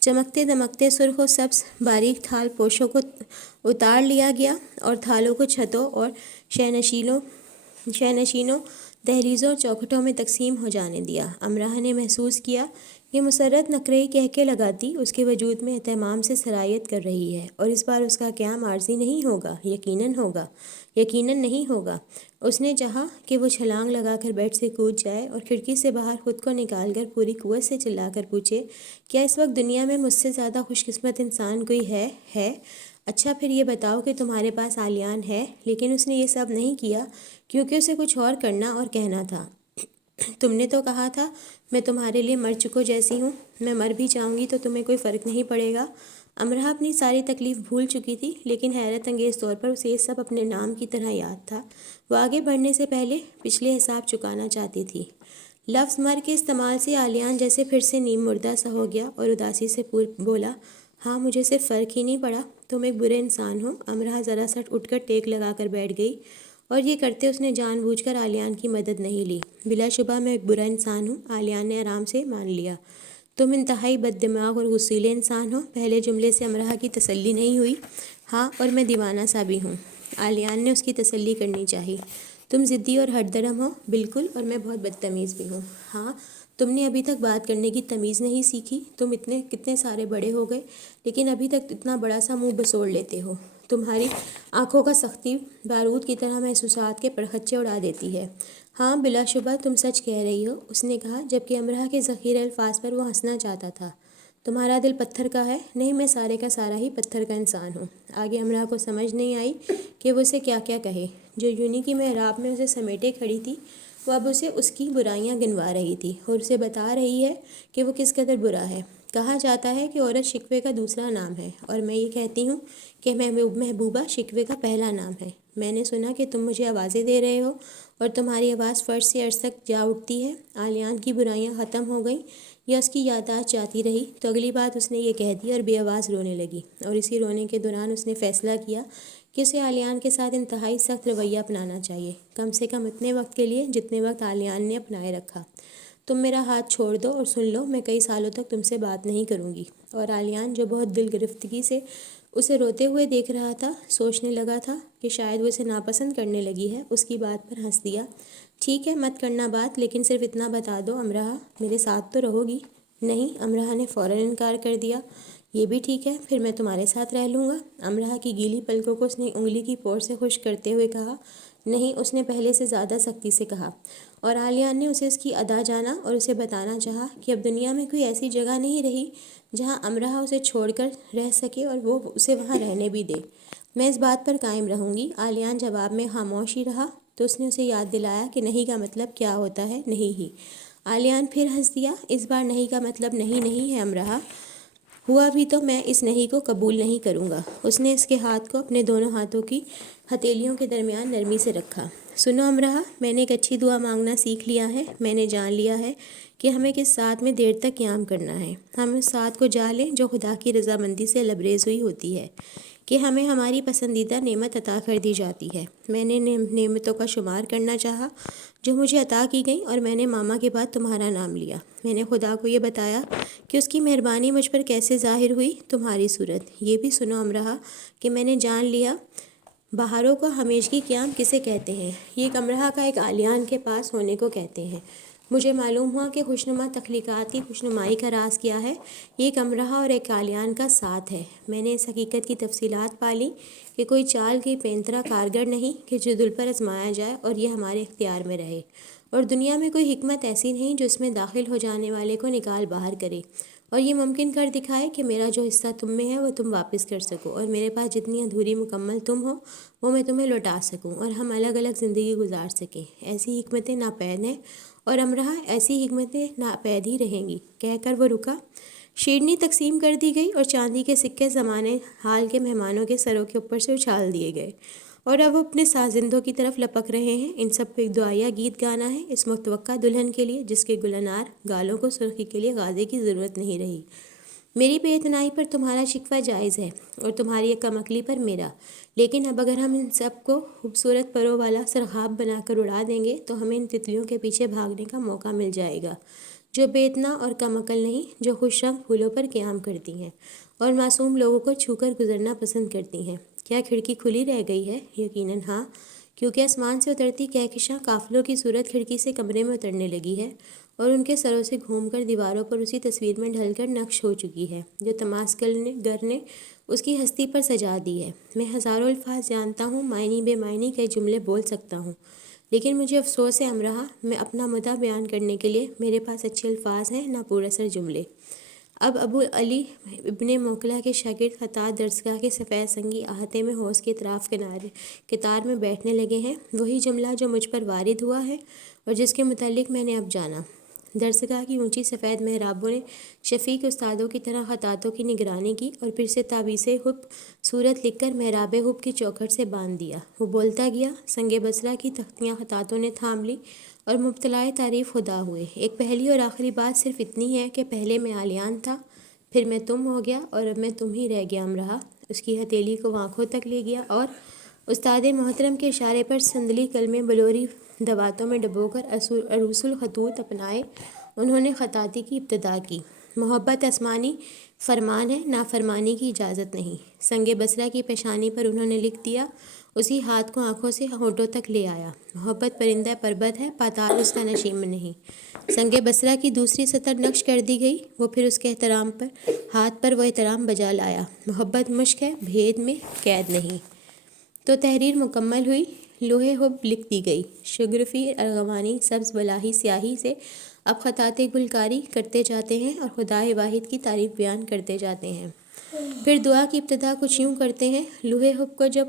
چمکتے دمکتے سرخ و سبز باریک تھال پوشوں کو اتار لیا گیا اور تھالوں کو چھتوں اور شہنشینوں دہلیزوں اور چوکھٹوں میں تقسیم ہو جانے دیا۔ امراح نے محسوس کیا کہ مسرت نقرئی کہہ کے لگاتی اس کے وجود میں اہتمام سے سرایت کر رہی ہے، اور اس بار اس کا قیام عارضی نہیں ہوگا، یقیناً نہیں ہوگا۔ اس نے چاہا کہ وہ چھلانگ لگا کر بیڈ سے کود جائے اور کھڑکی سے باہر خود کو نکال کر پوری قوت سے چلا کر پوچھے، کیا اس وقت دنیا میں مجھ سے زیادہ خوش قسمت انسان کوئی ہے؟ اچھا پھر یہ بتاؤ کہ تمہارے پاس آلیان ہے؟ لیکن اس نے یہ سب نہیں کیا کیونکہ اسے کچھ اور کرنا اور کہنا تھا۔ تم نے تو کہا تھا میں تمہارے لیے مر چکو جیسی ہوں، میں مر بھی جاؤں گی تو تمہیں کوئی فرق نہیں پڑے گا۔ امراح اپنی ساری تکلیف بھول چکی تھی، لیکن حیرت انگیز طور پر اسے یہ سب اپنے نام کی طرح یاد تھا۔ وہ آگے بڑھنے سے پہلے پچھلے حساب چکانا چاہتی تھی۔ لفظ مر کے استعمال سے آلیان جیسے پھر سے نیم مردہ سا ہو گیا اور اداسی سے بولا، ہاں مجھے صرف فرق ہی نہیں پڑا، تم ایک برے انسان ہو۔ امراح ذرا سا اٹھ کر ٹیک لگا کر بیٹھ گئی، اور یہ کرتے اس نے جان بوجھ کر آلیان کی مدد نہیں لی۔ بلا شبہ میں ایک برا انسان ہوں، آلیان نے آرام سے مان لیا۔ تم انتہائی بد دماغ اور غصیلے انسان ہو۔ پہلے جملے سے امراح کی تسلی نہیں ہوئی۔ ہاں، اور میں دیوانہ سا بھی ہوں، آلیان نے اس کی تسلی کرنی چاہی۔ تم ضدی اور ہٹ درم ہو، بالکل، اور میں بہت بدتمیز بھی ہوں۔ ہاں، تم نے ابھی تک بات کرنے کی تمیز نہیں سیکھی۔ تم کتنے سارے بڑے ہو گئے، لیکن ابھی تک اتنا بڑا سا منہ بسوڑ لیتے ہو۔ تمہاری آنکھوں کا سختی بارود کی طرح محسوسات کے پرخچے اڑا دیتی ہے۔ ہاں بلا شبہ تم سچ کہہ رہی ہو، اس نے کہا، جبکہ امراح کے ذخیرہ الفاظ پر وہ ہنسنا چاہتا تھا۔ تمہارا دل پتھر کا ہے؟ نہیں، میں سارے کا سارا ہی پتھر کا انسان ہوں۔ آگے امراح کو سمجھ نہیں آئی کہ وہ اسے کیا کہے۔ جو یونی کی محراب میں اسے سمیٹے کھڑی تھی، وہ اب اسے اس کی برائیاں گنوا رہی تھی اور اسے بتا رہی ہے کہ وہ کس قدر برا ہے۔ کہا جاتا ہے کہ عورت شکوے کا دوسرا نام ہے، اور میں یہ کہتی ہوں کہ محبوبہ شکوے کا پہلا نام ہے۔ میں نے سنا کہ تم مجھے آوازیں دے رہے ہو، اور تمہاری آواز فرش سے عرش تک جا اٹھتی ہے۔ آلیان کی برائیاں ختم ہو گئیں یا اس کی یادداشت جاتی رہی تو اگلی بات اس نے یہ کہہ دی اور بے آواز رونے لگی، اور اسی رونے کے دوران اس نے فیصلہ کیا کہ اسے آلیان کے ساتھ انتہائی سخت رویہ اپنانا چاہیے، کم سے کم اتنے وقت کے لیے جتنے وقت آلیان نے اپنائے رکھا۔ تم میرا ہاتھ چھوڑ دو اور سن لو، میں کئی سالوں تک تم سے بات نہیں کروں گی۔ اور آلیان جو بہت دل گرفتگی سے اسے روتے ہوئے دیکھ رہا تھا، سوچنے لگا تھا کہ شاید وہ اسے ناپسند کرنے لگی ہے، اس کی بات پر ہنس دیا۔ ٹھیک ہے، مت کرنا بات، لیکن صرف اتنا بتا دو امراح، میرے ساتھ تو رہو گی؟ نہیں، امراح نے فوراً انکار کر دیا۔ یہ بھی ٹھیک ہے، پھر میں تمہارے ساتھ رہ لوں گا۔ امراح کی گیلی پلکوں کو اس نے انگلی کی پور سے خشک کرتے ہوئے کہا۔ نہیں، اس نے پہلے سے زیادہ سختی سے کہا، اور آلیان نے اسے اس کی ادا جانا اور اسے بتانا چاہا کہ اب دنیا میں کوئی ایسی جگہ نہیں رہی جہاں امراح اسے چھوڑ کر رہ سکے اور وہ اسے وہاں رہنے بھی دے۔ میں اس بات پر قائم رہوں گی۔ آلیان جواب میں خاموش ہی رہا تو اس نے اسے یاد دلایا کہ نہیں کا مطلب کیا ہوتا ہے، نہیں ہی۔ آلیان پھر ہنس دیا۔ اس بار نہیں کا مطلب نہیں ہے امراح، ہوا بھی تو میں اس نہیں کو قبول نہیں کروں گا۔ اس نے اس کے ہاتھ کو اپنے دونوں ہاتھوں کی ہتھیلیوں کے درمیان نرمی سے رکھا۔ سنو امراح، میں نے ایک اچھی دعا مانگنا سیکھ لیا ہے۔ میں نے جان لیا ہے کہ ہمیں کس ساتھ میں دیر تک قیام کرنا ہے۔ ہم اس ساتھ کو جا لیں جو خدا کی رضامندی سے لبریز ہوئی ہوتی ہے، کہ ہمیں ہماری پسندیدہ نعمت عطا کر دی جاتی ہے۔ میں نے نعمتوں کا شمار کرنا چاہا جو مجھے عطا کی گئیں، اور میں نے ماما کے بعد تمہارا نام لیا۔ میں نے خدا کو یہ بتایا کہ اس کی مہربانی مجھ پر کیسے ظاہر ہوئی، تمہاری صورت۔ یہ بھی سنو امراح کہ میں نے جان لیا بہاروں کا ہمیشگی قیام کسے کہتے ہیں۔ یہ ایک امراح کا ایک آلیان کے پاس ہونے کو کہتے ہیں۔ مجھے معلوم ہوا کہ خوشنما تخلیقات کی خوشنمائی کا راز کیا ہے، یہ ایک امراح اور ایک آلیان کا ساتھ ہے۔ میں نے اس حقیقت کی تفصیلات پالیں کہ کوئی چال کی پینترا کارگر نہیں کہ جو دل پر آزمایا جائے اور یہ ہمارے اختیار میں رہے، اور دنیا میں کوئی حکمت ایسی نہیں جو اس میں داخل ہو جانے والے کو نکال باہر کرے اور یہ ممکن کر دکھائے کہ میرا جو حصہ تم میں ہے وہ تم واپس کر سکو، اور میرے پاس جتنی ادھوری مکمل تم ہو وہ میں تمہیں لوٹا سکوں، اور ہم الگ الگ زندگی گزار سکیں۔ ایسی حکمتیں ناپید ہیں، اور امراح ایسی حکمتیں ناپید ہی رہیں گی۔ کہہ کر وہ رکا۔ شیرنی تقسیم کر دی گئی اور چاندی کے سکے زمانے حال کے مہمانوں کے سروں کے اوپر سے اچھال دیے گئے، اور اب وہ اپنے سازندوں کی طرف لپک رہے ہیں۔ ان سب کو ایک دعائیہ گیت گانا ہے اس متوقع دلہن کے لیے جس کے گلنار گالوں کو سرخی کے لیے غازے کی ضرورت نہیں رہی۔ میری بے اتنائی پر تمہارا شکوہ جائز ہے اور تمہاری کم عقلی پر میرا، لیکن اب اگر ہم ان سب کو خوبصورت پروں والا سرخاب بنا کر اڑا دیں گے تو ہمیں ان تتلیوں کے پیچھے بھاگنے کا موقع مل جائے گا جو بے اتنا اور کم عقل نہیں، جو خوش رنگ پھولوں پر قیام کرتی ہیں اور معصوم لوگوں کو چھو کر گزرنا پسند کرتی ہیں۔ کیا کھڑکی کھلی رہ گئی ہے؟ یقیناً ہاں، کیونکہ آسمان سے اترتی کہکشاں قافلوں کی صورت کھڑکی سے کمرے میں اترنے لگی ہے اور ان کے سروں سے گھوم کر دیواروں پر اسی تصویر میں ڈھل کر نقش ہو چکی ہے جو تماسکل نے اس کی ہستی پر سجا دی ہے۔ میں ہزاروں الفاظ جانتا ہوں، معنی بے معنی کئی جملے بول سکتا ہوں، لیکن مجھے افسوس ہے امرا، میں اپنا مدعا بیان کرنے کے لیے میرے پاس اچھے الفاظ ہیں نہ پر اثر جملے۔ اب ابو علی ابن موکلا کے شاگرد خطاط درسگاہ کے سفید سنگی احاطے میں حوض کے اطراف قطار میں بیٹھنے لگے ہیں، وہی جملہ جو مجھ پر وارد ہوا ہے اور جس کے متعلق میں نے اب جانا۔ درسگاہ کی اونچی سفید محرابوں نے شفیق استادوں کی طرح خطاطوں کی نگرانی کی اور پھر سے تعویذ حب صورت لکھ کر محراب حب کی چوکھٹ سے باندھ دیا۔ وہ بولتا گیا، سنگ بصرہ کی تختیاں خطاطوں نے تھام لی اور مبتلائے تعریف خدا ہوئے۔ ایک پہلی اور آخری بات صرف اتنی ہے کہ پہلے میں عالیان تھا، پھر میں تم ہو گیا اور اب میں تم ہی رہ گیا امرا۔ اس کی ہتھیلی کو آنکھوں تک لے گیا اور استاد محترم کے اشارے پر سندلی کلمے بلوری دواتوں میں ڈبو کر عروس الخطوط اپنائے انہوں نے خطاطی کی ابتدا کی۔ محبت آسمانی فرمان ہے، نافرمانی کی اجازت نہیں۔ سنگ بصرہ کی پیشانی پر انہوں نے لکھ دیا، اسی ہاتھ کو آنکھوں سے ہونٹوں تک لے آیا۔ محبت پرندہ پربت ہے، پاتال اس کا نشیم نہیں۔ سنگ بصرہ کی دوسری سطر نقش کر دی گئی، وہ پھر اس کے احترام پر ہاتھ پر وہ احترام بجا لایا۔ محبت مشق ہے، بھید میں قید نہیں۔ تو تحریر مکمل ہوئی، لوح حب لکھ دی گئی۔ شگرفی ارغوانی سبز بلاہی سیاہی سے اب خطاط گلکاری کرتے جاتے ہیں اور خدا واحد کی تعریف بیان کرتے جاتے ہیں۔ پھر دعا کی ابتدا کچھ یوں کرتے ہیں، لوح حب کو جب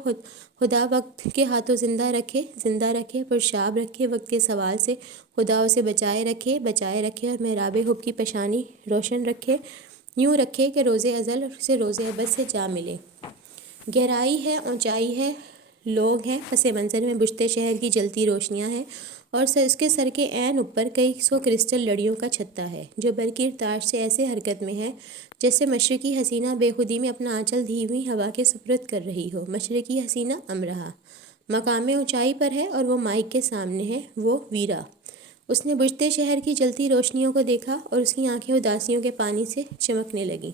خدا وقت کے ہاتھوں زندہ رکھے، پرشاب رکھے وقت کے سوال سے، خدا اسے بچائے رکھے اور محراب حب کی پیشانی روشن رکھے، یوں رکھے کہ روز ازل سے روز ابد سے جا ملے۔ گہرائی ہے، اونچائی ہے، لوگ ہیں، پس منظر میں بجتے شہر کی جلتی روشنیاں ہیں اور اس کے سر کے عین اوپر کئی سو کرسٹل لڑیوں کا چھتا ہے جو برقی تاش سے ایسے حرکت میں ہے جیسے مشرقی حسینہ بے خودی میں اپنا آنچل دھیمی ہوا کے سپرد کر رہی ہو۔ مشرقی حسینہ امرا مقام اونچائی پر ہے اور وہ مائک کے سامنے ہے، وہ ویرا۔ اس نے بجھتے شہر کی جلتی روشنیوں کو دیکھا اور اس کی آنکھیں اداسیوں کے پانی سے چمکنے لگیں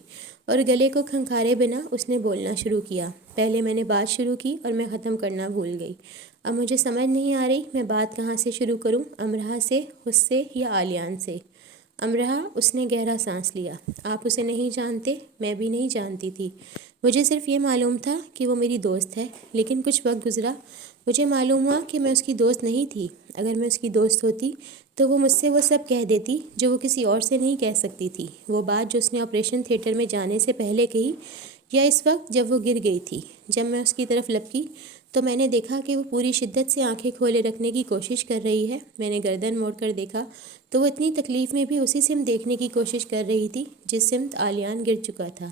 اور گلے کو کھنکھارے بنا اس نے بولنا شروع کیا۔ پہلے میں نے بات شروع کی اور میں ختم کرنا بھول گئی۔ اب مجھے سمجھ نہیں آ رہی میں بات کہاں سے شروع کروں، امرا سے، خود سے یا عالیان سے؟ امرا، اس نے گہرا سانس لیا، آپ اسے نہیں جانتے، میں بھی نہیں جانتی تھی۔ مجھے صرف یہ معلوم تھا کہ وہ میری دوست ہے، لیکن کچھ وقت گزرا مجھے معلوم ہوا کہ میں اس کی دوست نہیں تھی۔ اگر میں اس کی دوست ہوتی تو وہ مجھ سے وہ سب کہہ دیتی جو وہ کسی اور سے نہیں کہہ سکتی تھی، وہ بات جو اس نے آپریشن تھیٹر میں جانے سے پہلے کہی، یا اس وقت جب وہ گر گئی تھی۔ جب میں اس کی طرف لپکی تو میں نے دیکھا کہ وہ پوری شدت سے آنکھیں کھولے رکھنے کی کوشش کر رہی ہے۔ میں نے گردن موڑ کر دیکھا تو وہ اتنی تکلیف میں بھی اسی سمت دیکھنے کی کوشش کر رہی تھی جس سمت عالیان گر چکا تھا۔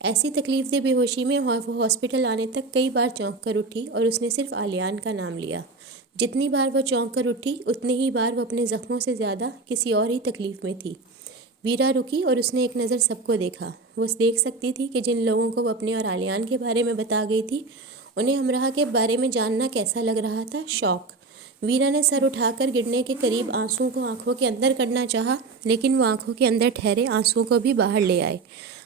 ایسی تکلیف دہ بے ہوشی میں وہ ہاسپٹل آنے تک کئی بار چونک کر اٹھی اور اس نے صرف عالیان کا نام لیا۔ جتنی بار وہ چونک کر اٹھی اتنی ہی بار وہ اپنے زخموں سے زیادہ کسی اور ہی تکلیف میں تھی۔ ویرا رکی اور اس نے ایک نظر سب کو دیکھا۔ وہ دیکھ سکتی تھی کہ جن لوگوں کو وہ اپنے اور عالیان کے بارے میں بتا گئی تھی انہیں امرا کے بارے میں جاننا کیسا لگ رہا تھا، شوق۔ ویرا نے سر اٹھا کر گرنے کے قریب آنسوؤں کو آنکھوں کے اندر کرنا چاہا، لیکن وہ آنکھوں کے اندر ٹھہرے آنسوؤں کو بھی باہر لے آئے۔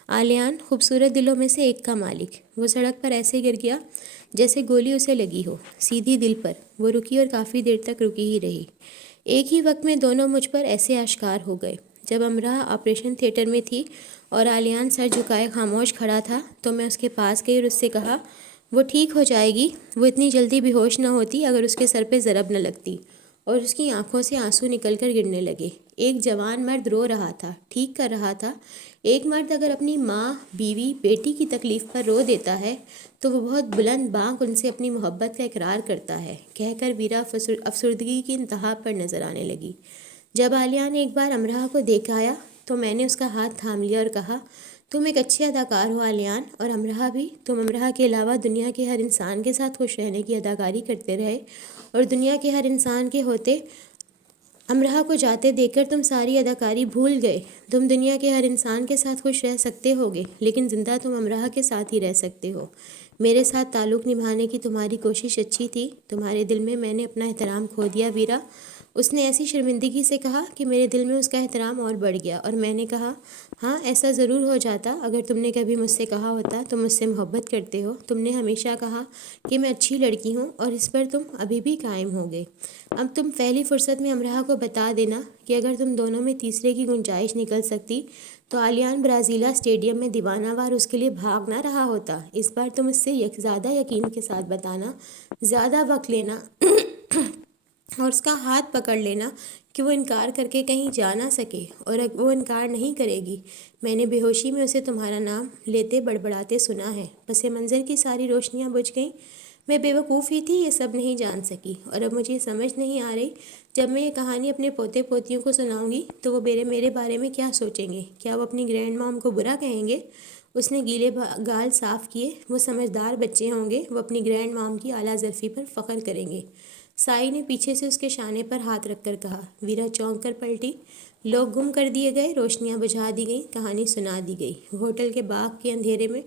عالیان، خوبصورت دلوں میں سے ایک کا مالک، وہ سڑک پر ایسے گر گیا جیسے گولی اسے لگی ہو، سیدھی دل پر۔ وہ رکی اور کافی دیر تک رکی ہی رہی۔ ایک ہی وقت میں دونوں مجھ پر ایسے آشکار ہو گئے۔ جب امرا آپریشن تھیٹر میں تھی اور عالیان سر جھکائے خاموش کھڑا تھا تو میں اس کے پاس گئی اور اس سے کہا، وہ ٹھیک ہو جائے گی۔ وہ اتنی جلدی بے ہوش نہ ہوتی اگر اس کے سر پہ ضرب نہ لگتی، اور اس کی آنکھوں سے آنسو نکل کر گرنے لگے۔ ایک جوان مرد رو رہا تھا، ٹھیک کر رہا تھا۔ ایک مرد اگر اپنی ماں، بیوی، بیٹی کی تکلیف پر رو دیتا ہے تو وہ بہت بلند بانگ ان سے اپنی محبت کا اقرار کرتا ہے، کہہ کر ویرا افسردگی کی انتہا پر نظر آنے لگی۔ جب عالیان ایک بار امرا کو دیکھ آیا تو میں نے اس کا ہاتھ تھام لیا اور کہا، تم ایک اچھے اداکار ہو عالیان، اور امرا بھی۔ تم امرا کے علاوہ دنیا کے ہر انسان کے ساتھ خوش رہنے کی اداکاری کرتے رہے، اور دنیا کے ہر انسان کے ہوتے امرا کو جاتے دیکھ کر تم ساری اداکاری بھول گئے۔ تم دنیا کے ہر انسان کے ساتھ خوش رہ سکتے ہوگے، لیکن زندہ تم امرا کے ساتھ ہی رہ سکتے ہو۔ میرے ساتھ تعلق نبھانے کی تمہاری کوشش اچھی تھی، تمہارے دل میں میں نے اپنا احترام کھو دیا ویرا، اس نے ایسی شرمندگی سے کہا کہ میرے دل میں اس کا احترام اور بڑھ گیا، اور میں نے کہا ہاں ایسا ضرور ہو جاتا اگر تم نے کبھی مجھ سے کہا ہوتا تم مجھ سے محبت کرتے ہو۔ تم نے ہمیشہ کہا کہ میں اچھی لڑکی ہوں اور اس پر تم ابھی بھی قائم ہو گئے۔ اب تم پہلی فرصت میں امراہ کو بتا دینا کہ اگر تم دونوں میں تیسرے کی گنجائش نکل سکتی تو آلیان برازیلا اسٹیڈیم میں دیوانہ وار اس کے لیے بھاگ نہ رہا ہوتا۔ اس بار تم اس سے زیادہ یقین کے ساتھ بتانا، زیادہ وقت لینا اور اس کا ہاتھ پکڑ لینا کہ وہ انکار کر کے کہیں جا نہ سکے، اور وہ انکار نہیں کرے گی۔ میں نے بے ہوشی میں اسے تمہارا نام لیتے بڑبڑاتے سنا ہے۔ پس منظر کی ساری روشنیاں بجھ گئیں۔ میں بے وقوف ہی تھی، یہ سب نہیں جان سکی، اور اب مجھے سمجھ نہیں آ رہی جب میں یہ کہانی اپنے پوتے پوتیوں کو سناؤں گی تو وہ میرے بارے میں کیا سوچیں گے؟ کیا وہ اپنی گرینڈ مام کو برا کہیں گے؟ اس نے گیلے گال صاف کیے۔ وہ سمجھدار بچے ہوں گے، وہ اپنی گرینڈ مام کی اعلیٰ ظرفی پر فخر کریں گے۔ سائی نے پیچھے سے اس کے شانے پر ہاتھ رکھ کر کہا۔ ویرا چونک کر پلٹی۔ لوگ گم کر دیے گئے، روشنیاں بجھا دی گئیں، کہانی سنا دی گئی۔ ہوٹل کے باغ کے اندھیرے میں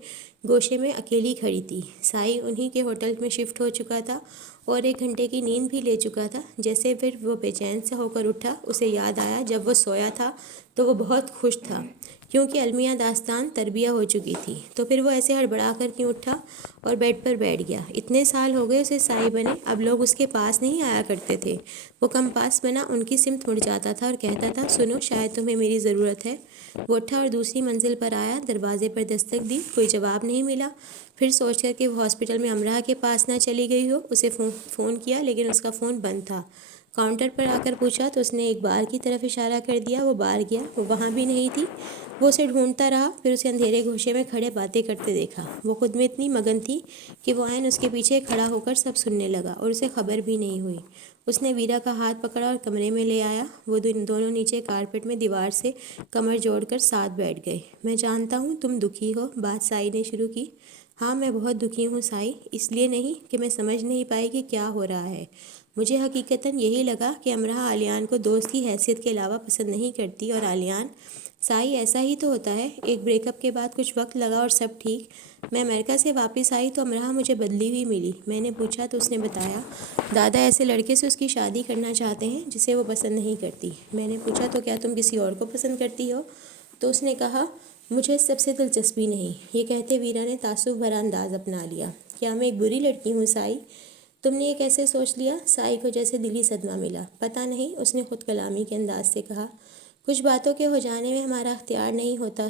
گوشے میں اکیلی کھڑی تھی۔ سائی انہی کے ہوٹل میں شفٹ ہو چکا تھا اور 1 گھنٹے کی نیند بھی لے چکا تھا۔ جیسے پھر وہ بے چین سے ہو کر اٹھا، اسے یاد آیا جب وہ سویا تھا تو وہ بہت خوش تھا کیونکہ المیہ داستان تربیہ ہو چکی تھی۔ تو پھر وہ ایسے ہڑبڑا کر کیوں اٹھا اور بیڈ پر بیٹھ گیا؟ اتنے سال ہو گئے اسے سائی بنے، اب لوگ اس کے پاس نہیں آیا کرتے تھے۔ وہ کم پاس بنا ان کی سمت مڑ جاتا تھا اور کہتا تھا سنو شاید تمہیں میری ضرورت ہے۔ وہ اٹھا اور دوسری منزل پر آیا، دروازے پر دستک دی، کوئی جواب نہیں ملا۔ پھر سوچ کر کہ وہ ہاسپٹل میں امراہ کے پاس نہ چلی گئی ہو، اسے فون کیا لیکن اس کا فون بند تھا۔ کاؤنٹر پر آ کر پوچھا تو اس نے ایک بار کی طرف اشارہ کر دیا۔ وہ بار گیا، وہ وہاں بھی نہیں تھی۔ وہ اسے ڈھونڈتا رہا، پھر اسے اندھیرے گوشے میں کھڑے باتیں کرتے دیکھا۔ وہ خود میں اتنی مگن تھی کہ وہ عین اس کے پیچھے کھڑا ہو کر سب سننے لگا اور اسے خبر بھی نہیں ہوئی۔ اس نے ویرا کا ہاتھ پکڑا اور کمرے میں لے آیا۔ وہ دونوں نیچے کارپیٹ میں دیوار سے کمر جوڑ کر ساتھ بیٹھ گئے۔ میں جانتا ہوں تم دکھی ہو، بات سائی نے شروع کی۔ ہاں میں بہت دکھی ہوں سائی، اس لیے نہیں کہ میں سمجھ نہیں پائی کہ کیا ہو رہا ہے۔ مجھے حقیقتاً یہی لگا کہ امراہ آلیان کو دوست کی حیثیت کے علاوہ پسند نہیں کرتی، اور آلیان سائی ایسا ہی تو ہوتا ہے۔ ایک بریک اپ کے بعد کچھ وقت لگا اور سب ٹھیک۔ میں امریکہ سے واپس آئی تو امراہ مجھے بدلی ہوئی ملی۔ میں نے پوچھا تو اس نے بتایا دادا ایسے لڑکے سے اس کی شادی کرنا چاہتے ہیں جسے وہ پسند نہیں کرتی۔ میں نے پوچھا تو کیا تم کسی اور کو پسند کرتی ہو؟ تو اس نے کہا مجھے اس سب سے دلچسپی نہیں۔ یہ کہتے ویرا نے تعصب بھرا انداز اپنا لیا۔ کیا میں ایک بری لڑکی ہوں سائی؟ تم نے یہ کیسے سوچ لیا؟ سائی کو جیسے دلی صدمہ ملا۔ پتہ نہیں، اس نے خود کلامی کے انداز سے کہا۔ کچھ باتوں کے ہو جانے میں ہمارا اختیار نہیں ہوتا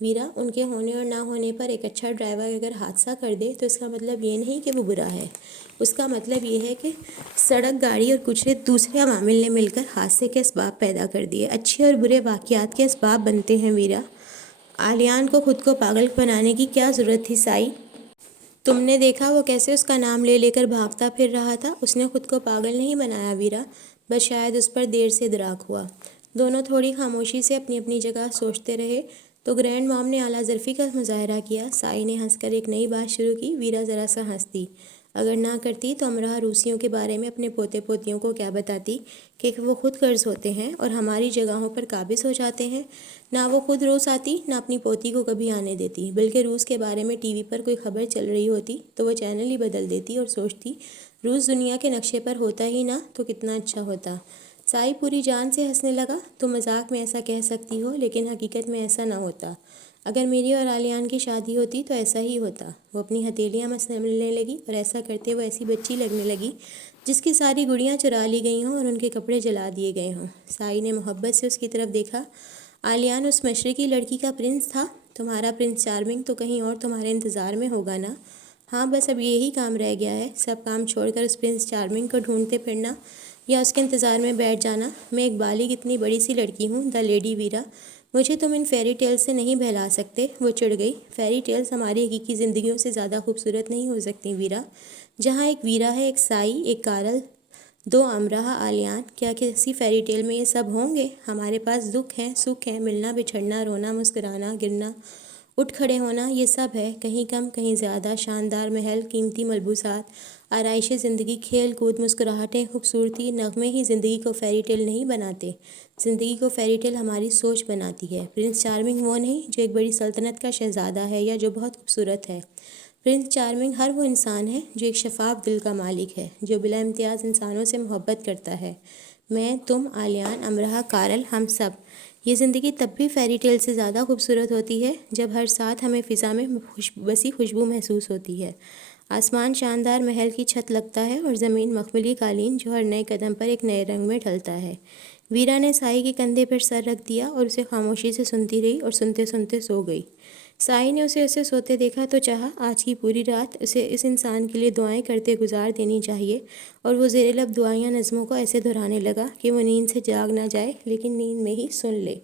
ویرا۔ ان کے ہونے اور نہ ہونے پر ایک اچھا ڈرائیور اگر حادثہ کر دے تو اس کا مطلب یہ نہیں کہ وہ برا ہے، اس کا مطلب یہ ہے کہ سڑک، گاڑی اور کچھ دوسرے عوامل نے مل کر حادثے کے اسباب پیدا کر دیے۔ اچھے اور برے واقعات کے اسباب بنتے ہیں ویرا۔ آلیان کو خود کو پاگل بنانے کی کیا ضرورت تھی سائی؟ تم نے دیکھا وہ کیسے اس کا نام لے لے کر بھاگتا پھر رہا تھا۔ اس نے خود کو پاگل نہیں بنایا ویرا، بس شاید اس پر دیر سے ادراک ہوا۔ دونوں تھوڑی خاموشی سے اپنی اپنی جگہ سوچتے رہے تو گرینڈ مام نے اعلیٰ ظرفی کا مظاہرہ کیا۔ سائی نے ہنس کر ایک نئی بات شروع کی۔ ویرا ذرا سا ہنس دی۔ اگر نہ کرتی تو امراہ روسیوں کے بارے میں اپنے پوتے پوتیوں کو کیا بتاتی کہ وہ خود قرض ہوتے ہیں اور ہماری جگہوں پر قابض ہو جاتے ہیں؟ نہ وہ خود روس آتی، نہ اپنی پوتی کو کبھی آنے دیتی، بلکہ روس کے بارے میں ٹی وی پر کوئی خبر چل رہی ہوتی تو وہ چینل ہی بدل دیتی اور سوچتی روس دنیا کے نقشے پر ہوتا ہی نہ تو کتنا اچھا ہوتا۔ سائی پوری جان سے ہنسنے لگا۔ تم مذاق میں ایسا کہہ سکتی ہو لیکن حقیقت میں ایسا نہ ہوتا۔ اگر میری اور آلیان کی شادی ہوتی تو ایسا ہی ہوتا۔ وہ اپنی ہتھیلیاں ملنے لگی اور ایسا کرتے وہ ایسی بچی لگنے لگی جس کی ساری گڑیاں چرا لی گئی ہوں اور ان کے کپڑے جلا دیے گئے ہوں۔ سائی نے محبت سے اس کی طرف دیکھا۔ آلیان اس مشرقی لڑکی کا پرنس تھا، تمہارا پرنس چارمنگ تو کہیں اور تمہارے انتظار میں ہوگا نا؟ ہاں بس اب یہی کام رہ گیا ہے، سب کام چھوڑ کر اس پرنس چارمنگ کو ڈھونڈتے پھرنا یا اس کے انتظار میں بیٹھ جانا۔ میں ایک بالغ اتنی بڑی سی لڑکی ہوں، دا لیڈی ویرا، مجھے تم ان فیری ٹیل سے نہیں بہلا سکتے۔ وہ چڑھ گئی۔ فیری ٹیلز ہماری حقیقی زندگیوں سے زیادہ خوبصورت نہیں ہو سکتی ویرا۔ جہاں ایک ویرا ہے، ایک سائی، ایک کارل، 2 امراہ آلیان، کیا کسی فیری ٹیل میں یہ سب ہوں گے؟ ہمارے پاس دکھ ہیں، سکھ ہیں، ملنا بچھڑنا، رونا، مسکرانا، گرنا، اٹھ کھڑے ہونا، یہ سب ہے، کہیں کم کہیں زیادہ۔ شاندار محل، قیمتی ملبوسات، آرائش زندگی، کھیل کود، مسکراہٹیں، خوبصورتی، نغمے ہی زندگی کو فیری ٹیل نہیں بناتے۔ زندگی کو فیری ٹیل ہماری سوچ بناتی ہے۔ پرنس چارمنگ وہ نہیں جو ایک بڑی سلطنت کا شہزادہ ہے یا جو بہت خوبصورت ہے۔ پرنس چارمنگ ہر وہ انسان ہے جو ایک شفاف دل کا مالک ہے، جو بلا امتیاز انسانوں سے محبت کرتا ہے۔ میں، تم، آلیان، امرہ، کارل، ہم سب۔ یہ زندگی تب بھی فیری ٹیل سے زیادہ خوبصورت ہوتی ہے جب ہر ساتھ ہمیں فضا میں وسیع خوشبو محسوس ہوتی ہے۔ آسمان شاندار محل کی چھت لگتا ہے اور زمین مخملی قالین جو ہر نئے قدم پر ایک نئے رنگ میں ڈھلتا ہے۔ ویرا نے سائی کے کندھے پر سر رکھ دیا اور اسے خاموشی سے سنتی رہی اور سنتے سنتے سو گئی۔ سائی نے اسے سوتے دیکھا تو چاہا آج کی پوری رات اسے اس انسان کے لیے دعائیں کرتے گزار دینی چاہیے، اور وہ زیر لب دعائیاں نظموں کو ایسے دہرانے لگا کہ وہ نیند سے جاگ نہ جائے لیکن نیند میں ہی سن لے۔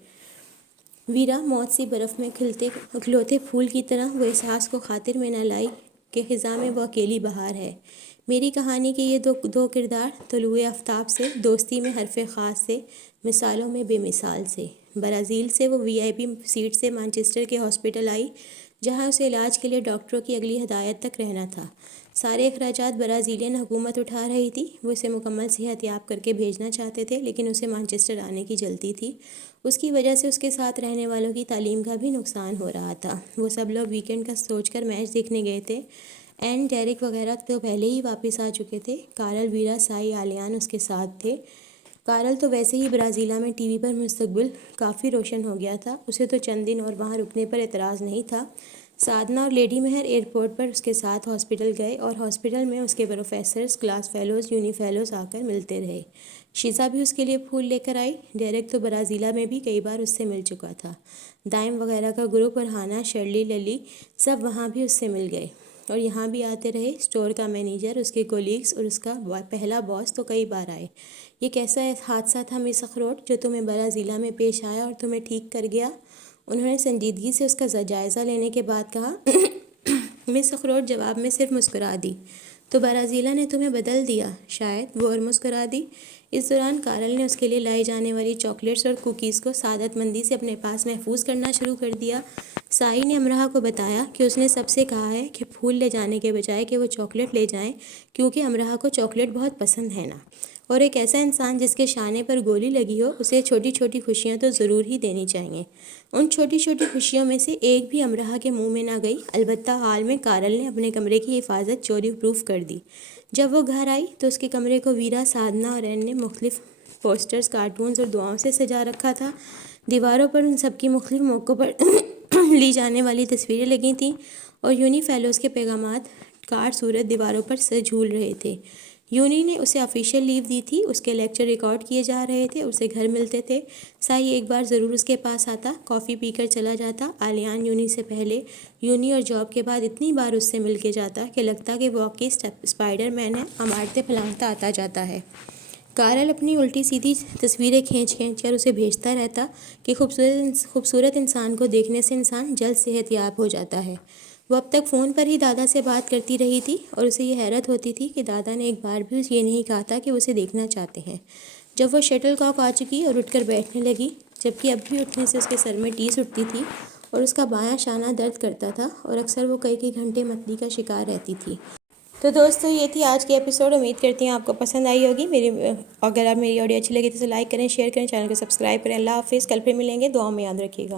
ویرا موت سی برف میں کھلتے اکلوتے پھول کی طرح وہ احساس کو خاطر میں نہ لائی کہ خزاں میں وہ اکیلی بہار ہے۔ میری کہانی کے یہ دو کردار طلوع آفتاب سے، دوستی میں حرف خاص سے، مثالوں میں بے مثال سے۔ برازیل سے وہ VIP سیٹ سے مانچسٹر کے ہاسپٹل آئی جہاں اسے علاج کے لیے ڈاکٹروں کی اگلی ہدایت تک رہنا تھا۔ سارے اخراجات برازیلین حکومت اٹھا رہی تھی۔ وہ اسے مکمل صحت یاب کر کے بھیجنا چاہتے تھے لیکن اسے مانچسٹر آنے کی جلدی تھی۔ اس کی وجہ سے اس کے ساتھ رہنے والوں کی تعلیم کا بھی نقصان ہو رہا تھا۔ وہ سب لوگ ویکنڈ کا سوچ کر میچ دیکھنے گئے تھے۔ این، ڈیرک وغیرہ تو پہلے ہی واپس آ چکے تھے۔ کارل، ویرا، سائی، آلیان اس کے ساتھ تھے۔ کارل تو ویسے ہی برازیلا میں ٹی وی پر مستقبل کافی روشن ہو گیا تھا، اسے تو چند دن اور وہاں رکنے پر اعتراض نہیں تھا۔ سادنا اور لیڈی مہر ایئرپورٹ پر اس کے ساتھ ہاسپٹل گئے اور ہاسپٹل میں اس کے professors, class fellows, uni fellows آ کر ملتے رہے۔ شیزا بھی اس کے لیے پھول لے کر آئی۔ ڈیرک تو برازیلا میں بھی کئی بار اس سے مل چکا تھا۔ دائم وغیرہ کا گروپ اور ہانا، شرلی، للی سب وہاں بھی اس سے مل گئے اور یہاں بھی آتے رہے۔ اسٹور کا مینیجر، اس کے کولیگز اور اس کا پہلا باس تو کئی بار آئے۔ یہ کیسا حادثہ تھا مس اخروٹ جو تمہیں برازیلا میں پیش آیا اور تمہیں ٹھیک کر گیا؟ انہوں نے سنجیدگی سے اس کا جائزہ لینے کے بعد کہا۔ مس اخروٹ جواب میں صرف مسکرا دی۔ تو برازیلا نے تمہیں بدل دیا؟ شاید، وہ اور مسکرا دی۔ اس دوران کارل نے اس کے لیے لائی جانے والی چاکلیٹس اور کوکیز کو سعادت مندی سے اپنے پاس محفوظ کرنا شروع کر دیا۔ سائی نے امرہ کو بتایا کہ اس نے سب سے کہا ہے کہ پھول لے جانے کے بجائے کہ وہ چاکلیٹ لے جائیں کیونکہ امرہ کو چاکلیٹ بہت پسند ہے نا، اور ایک ایسا انسان جس کے شانے پر گولی لگی ہو اسے چھوٹی چھوٹی خوشیاں تو ضرور ہی دینی چاہیے۔ ان چھوٹی چھوٹی خوشیوں میں سے ایک بھی امرہ کے منہ میں نہ گئی۔ البتہ حال میں کارل نے اپنے کمرے کی حفاظت چوری پروف کر دی۔ جب وہ گھر آئی تو اس کے کمرے کو ویرا، سادنا اور این نے مختلف پوسٹرز، کارٹونز اور دعاؤں سے سجا رکھا تھا۔ دیواروں پر ان سب کی مختلف موقعوں پر لی جانے والی تصویریں لگی تھیں اور یونی فیلوز کے پیغامات کارڈ صورت دیواروں پر سے جھول رہے تھے۔ یونی نے اسے آفیشیل لیو دی تھی، اس کے لیکچر ریکارڈ کیے جا رہے تھے، اسے گھر ملتے تھے۔ سائی ایک بار ضرور اس کے پاس آتا، کافی پی کر چلا جاتا۔ آلیان یونی سے پہلے، یونی اور جاب کے بعد اتنی بار اس سے مل کے جاتا کہ لگتا کہ واقعی اسپائڈر مین ہے، عمارتیں پھلانگتا آتا جاتا ہے۔ کارل اپنی الٹی سیدھی تصویریں کھینچ کر اسے بھیجتا رہتا کہ خوبصورت انسان کو دیکھنے سے انسان جلد صحت یاب ہو جاتا ہے۔ وہ اب تک فون پر ہی دادا سے بات کرتی رہی تھی اور اسے یہ حیرت ہوتی تھی کہ دادا نے ایک بار بھی یہ نہیں کہا تھا کہ وہ اسے دیکھنا چاہتے ہیں۔ جب وہ شٹل کاک آ چکی اور اٹھ کر بیٹھنے لگی، جبکہ اب بھی اٹھنے سے اس کے سر میں ٹیس اٹھتی تھی اور اس کا بایاں شانہ درد کرتا تھا اور اکثر وہ کئی گھنٹے متلی کا شکار رہتی تھی۔ تو دوستو، یہ تھی آج کی ایپیسوڈ۔ امید کرتی ہوں آپ کو پسند آئی ہوگی۔ اگر آپ میری آڈیو اچھی لگی تو اسے لائک کریں، شیئر کریں، چینل کو سبسکرائب کریں۔ اللہ حافظ، کل پھر ملیں گے، دعاؤں میں یاد رکھیے گا۔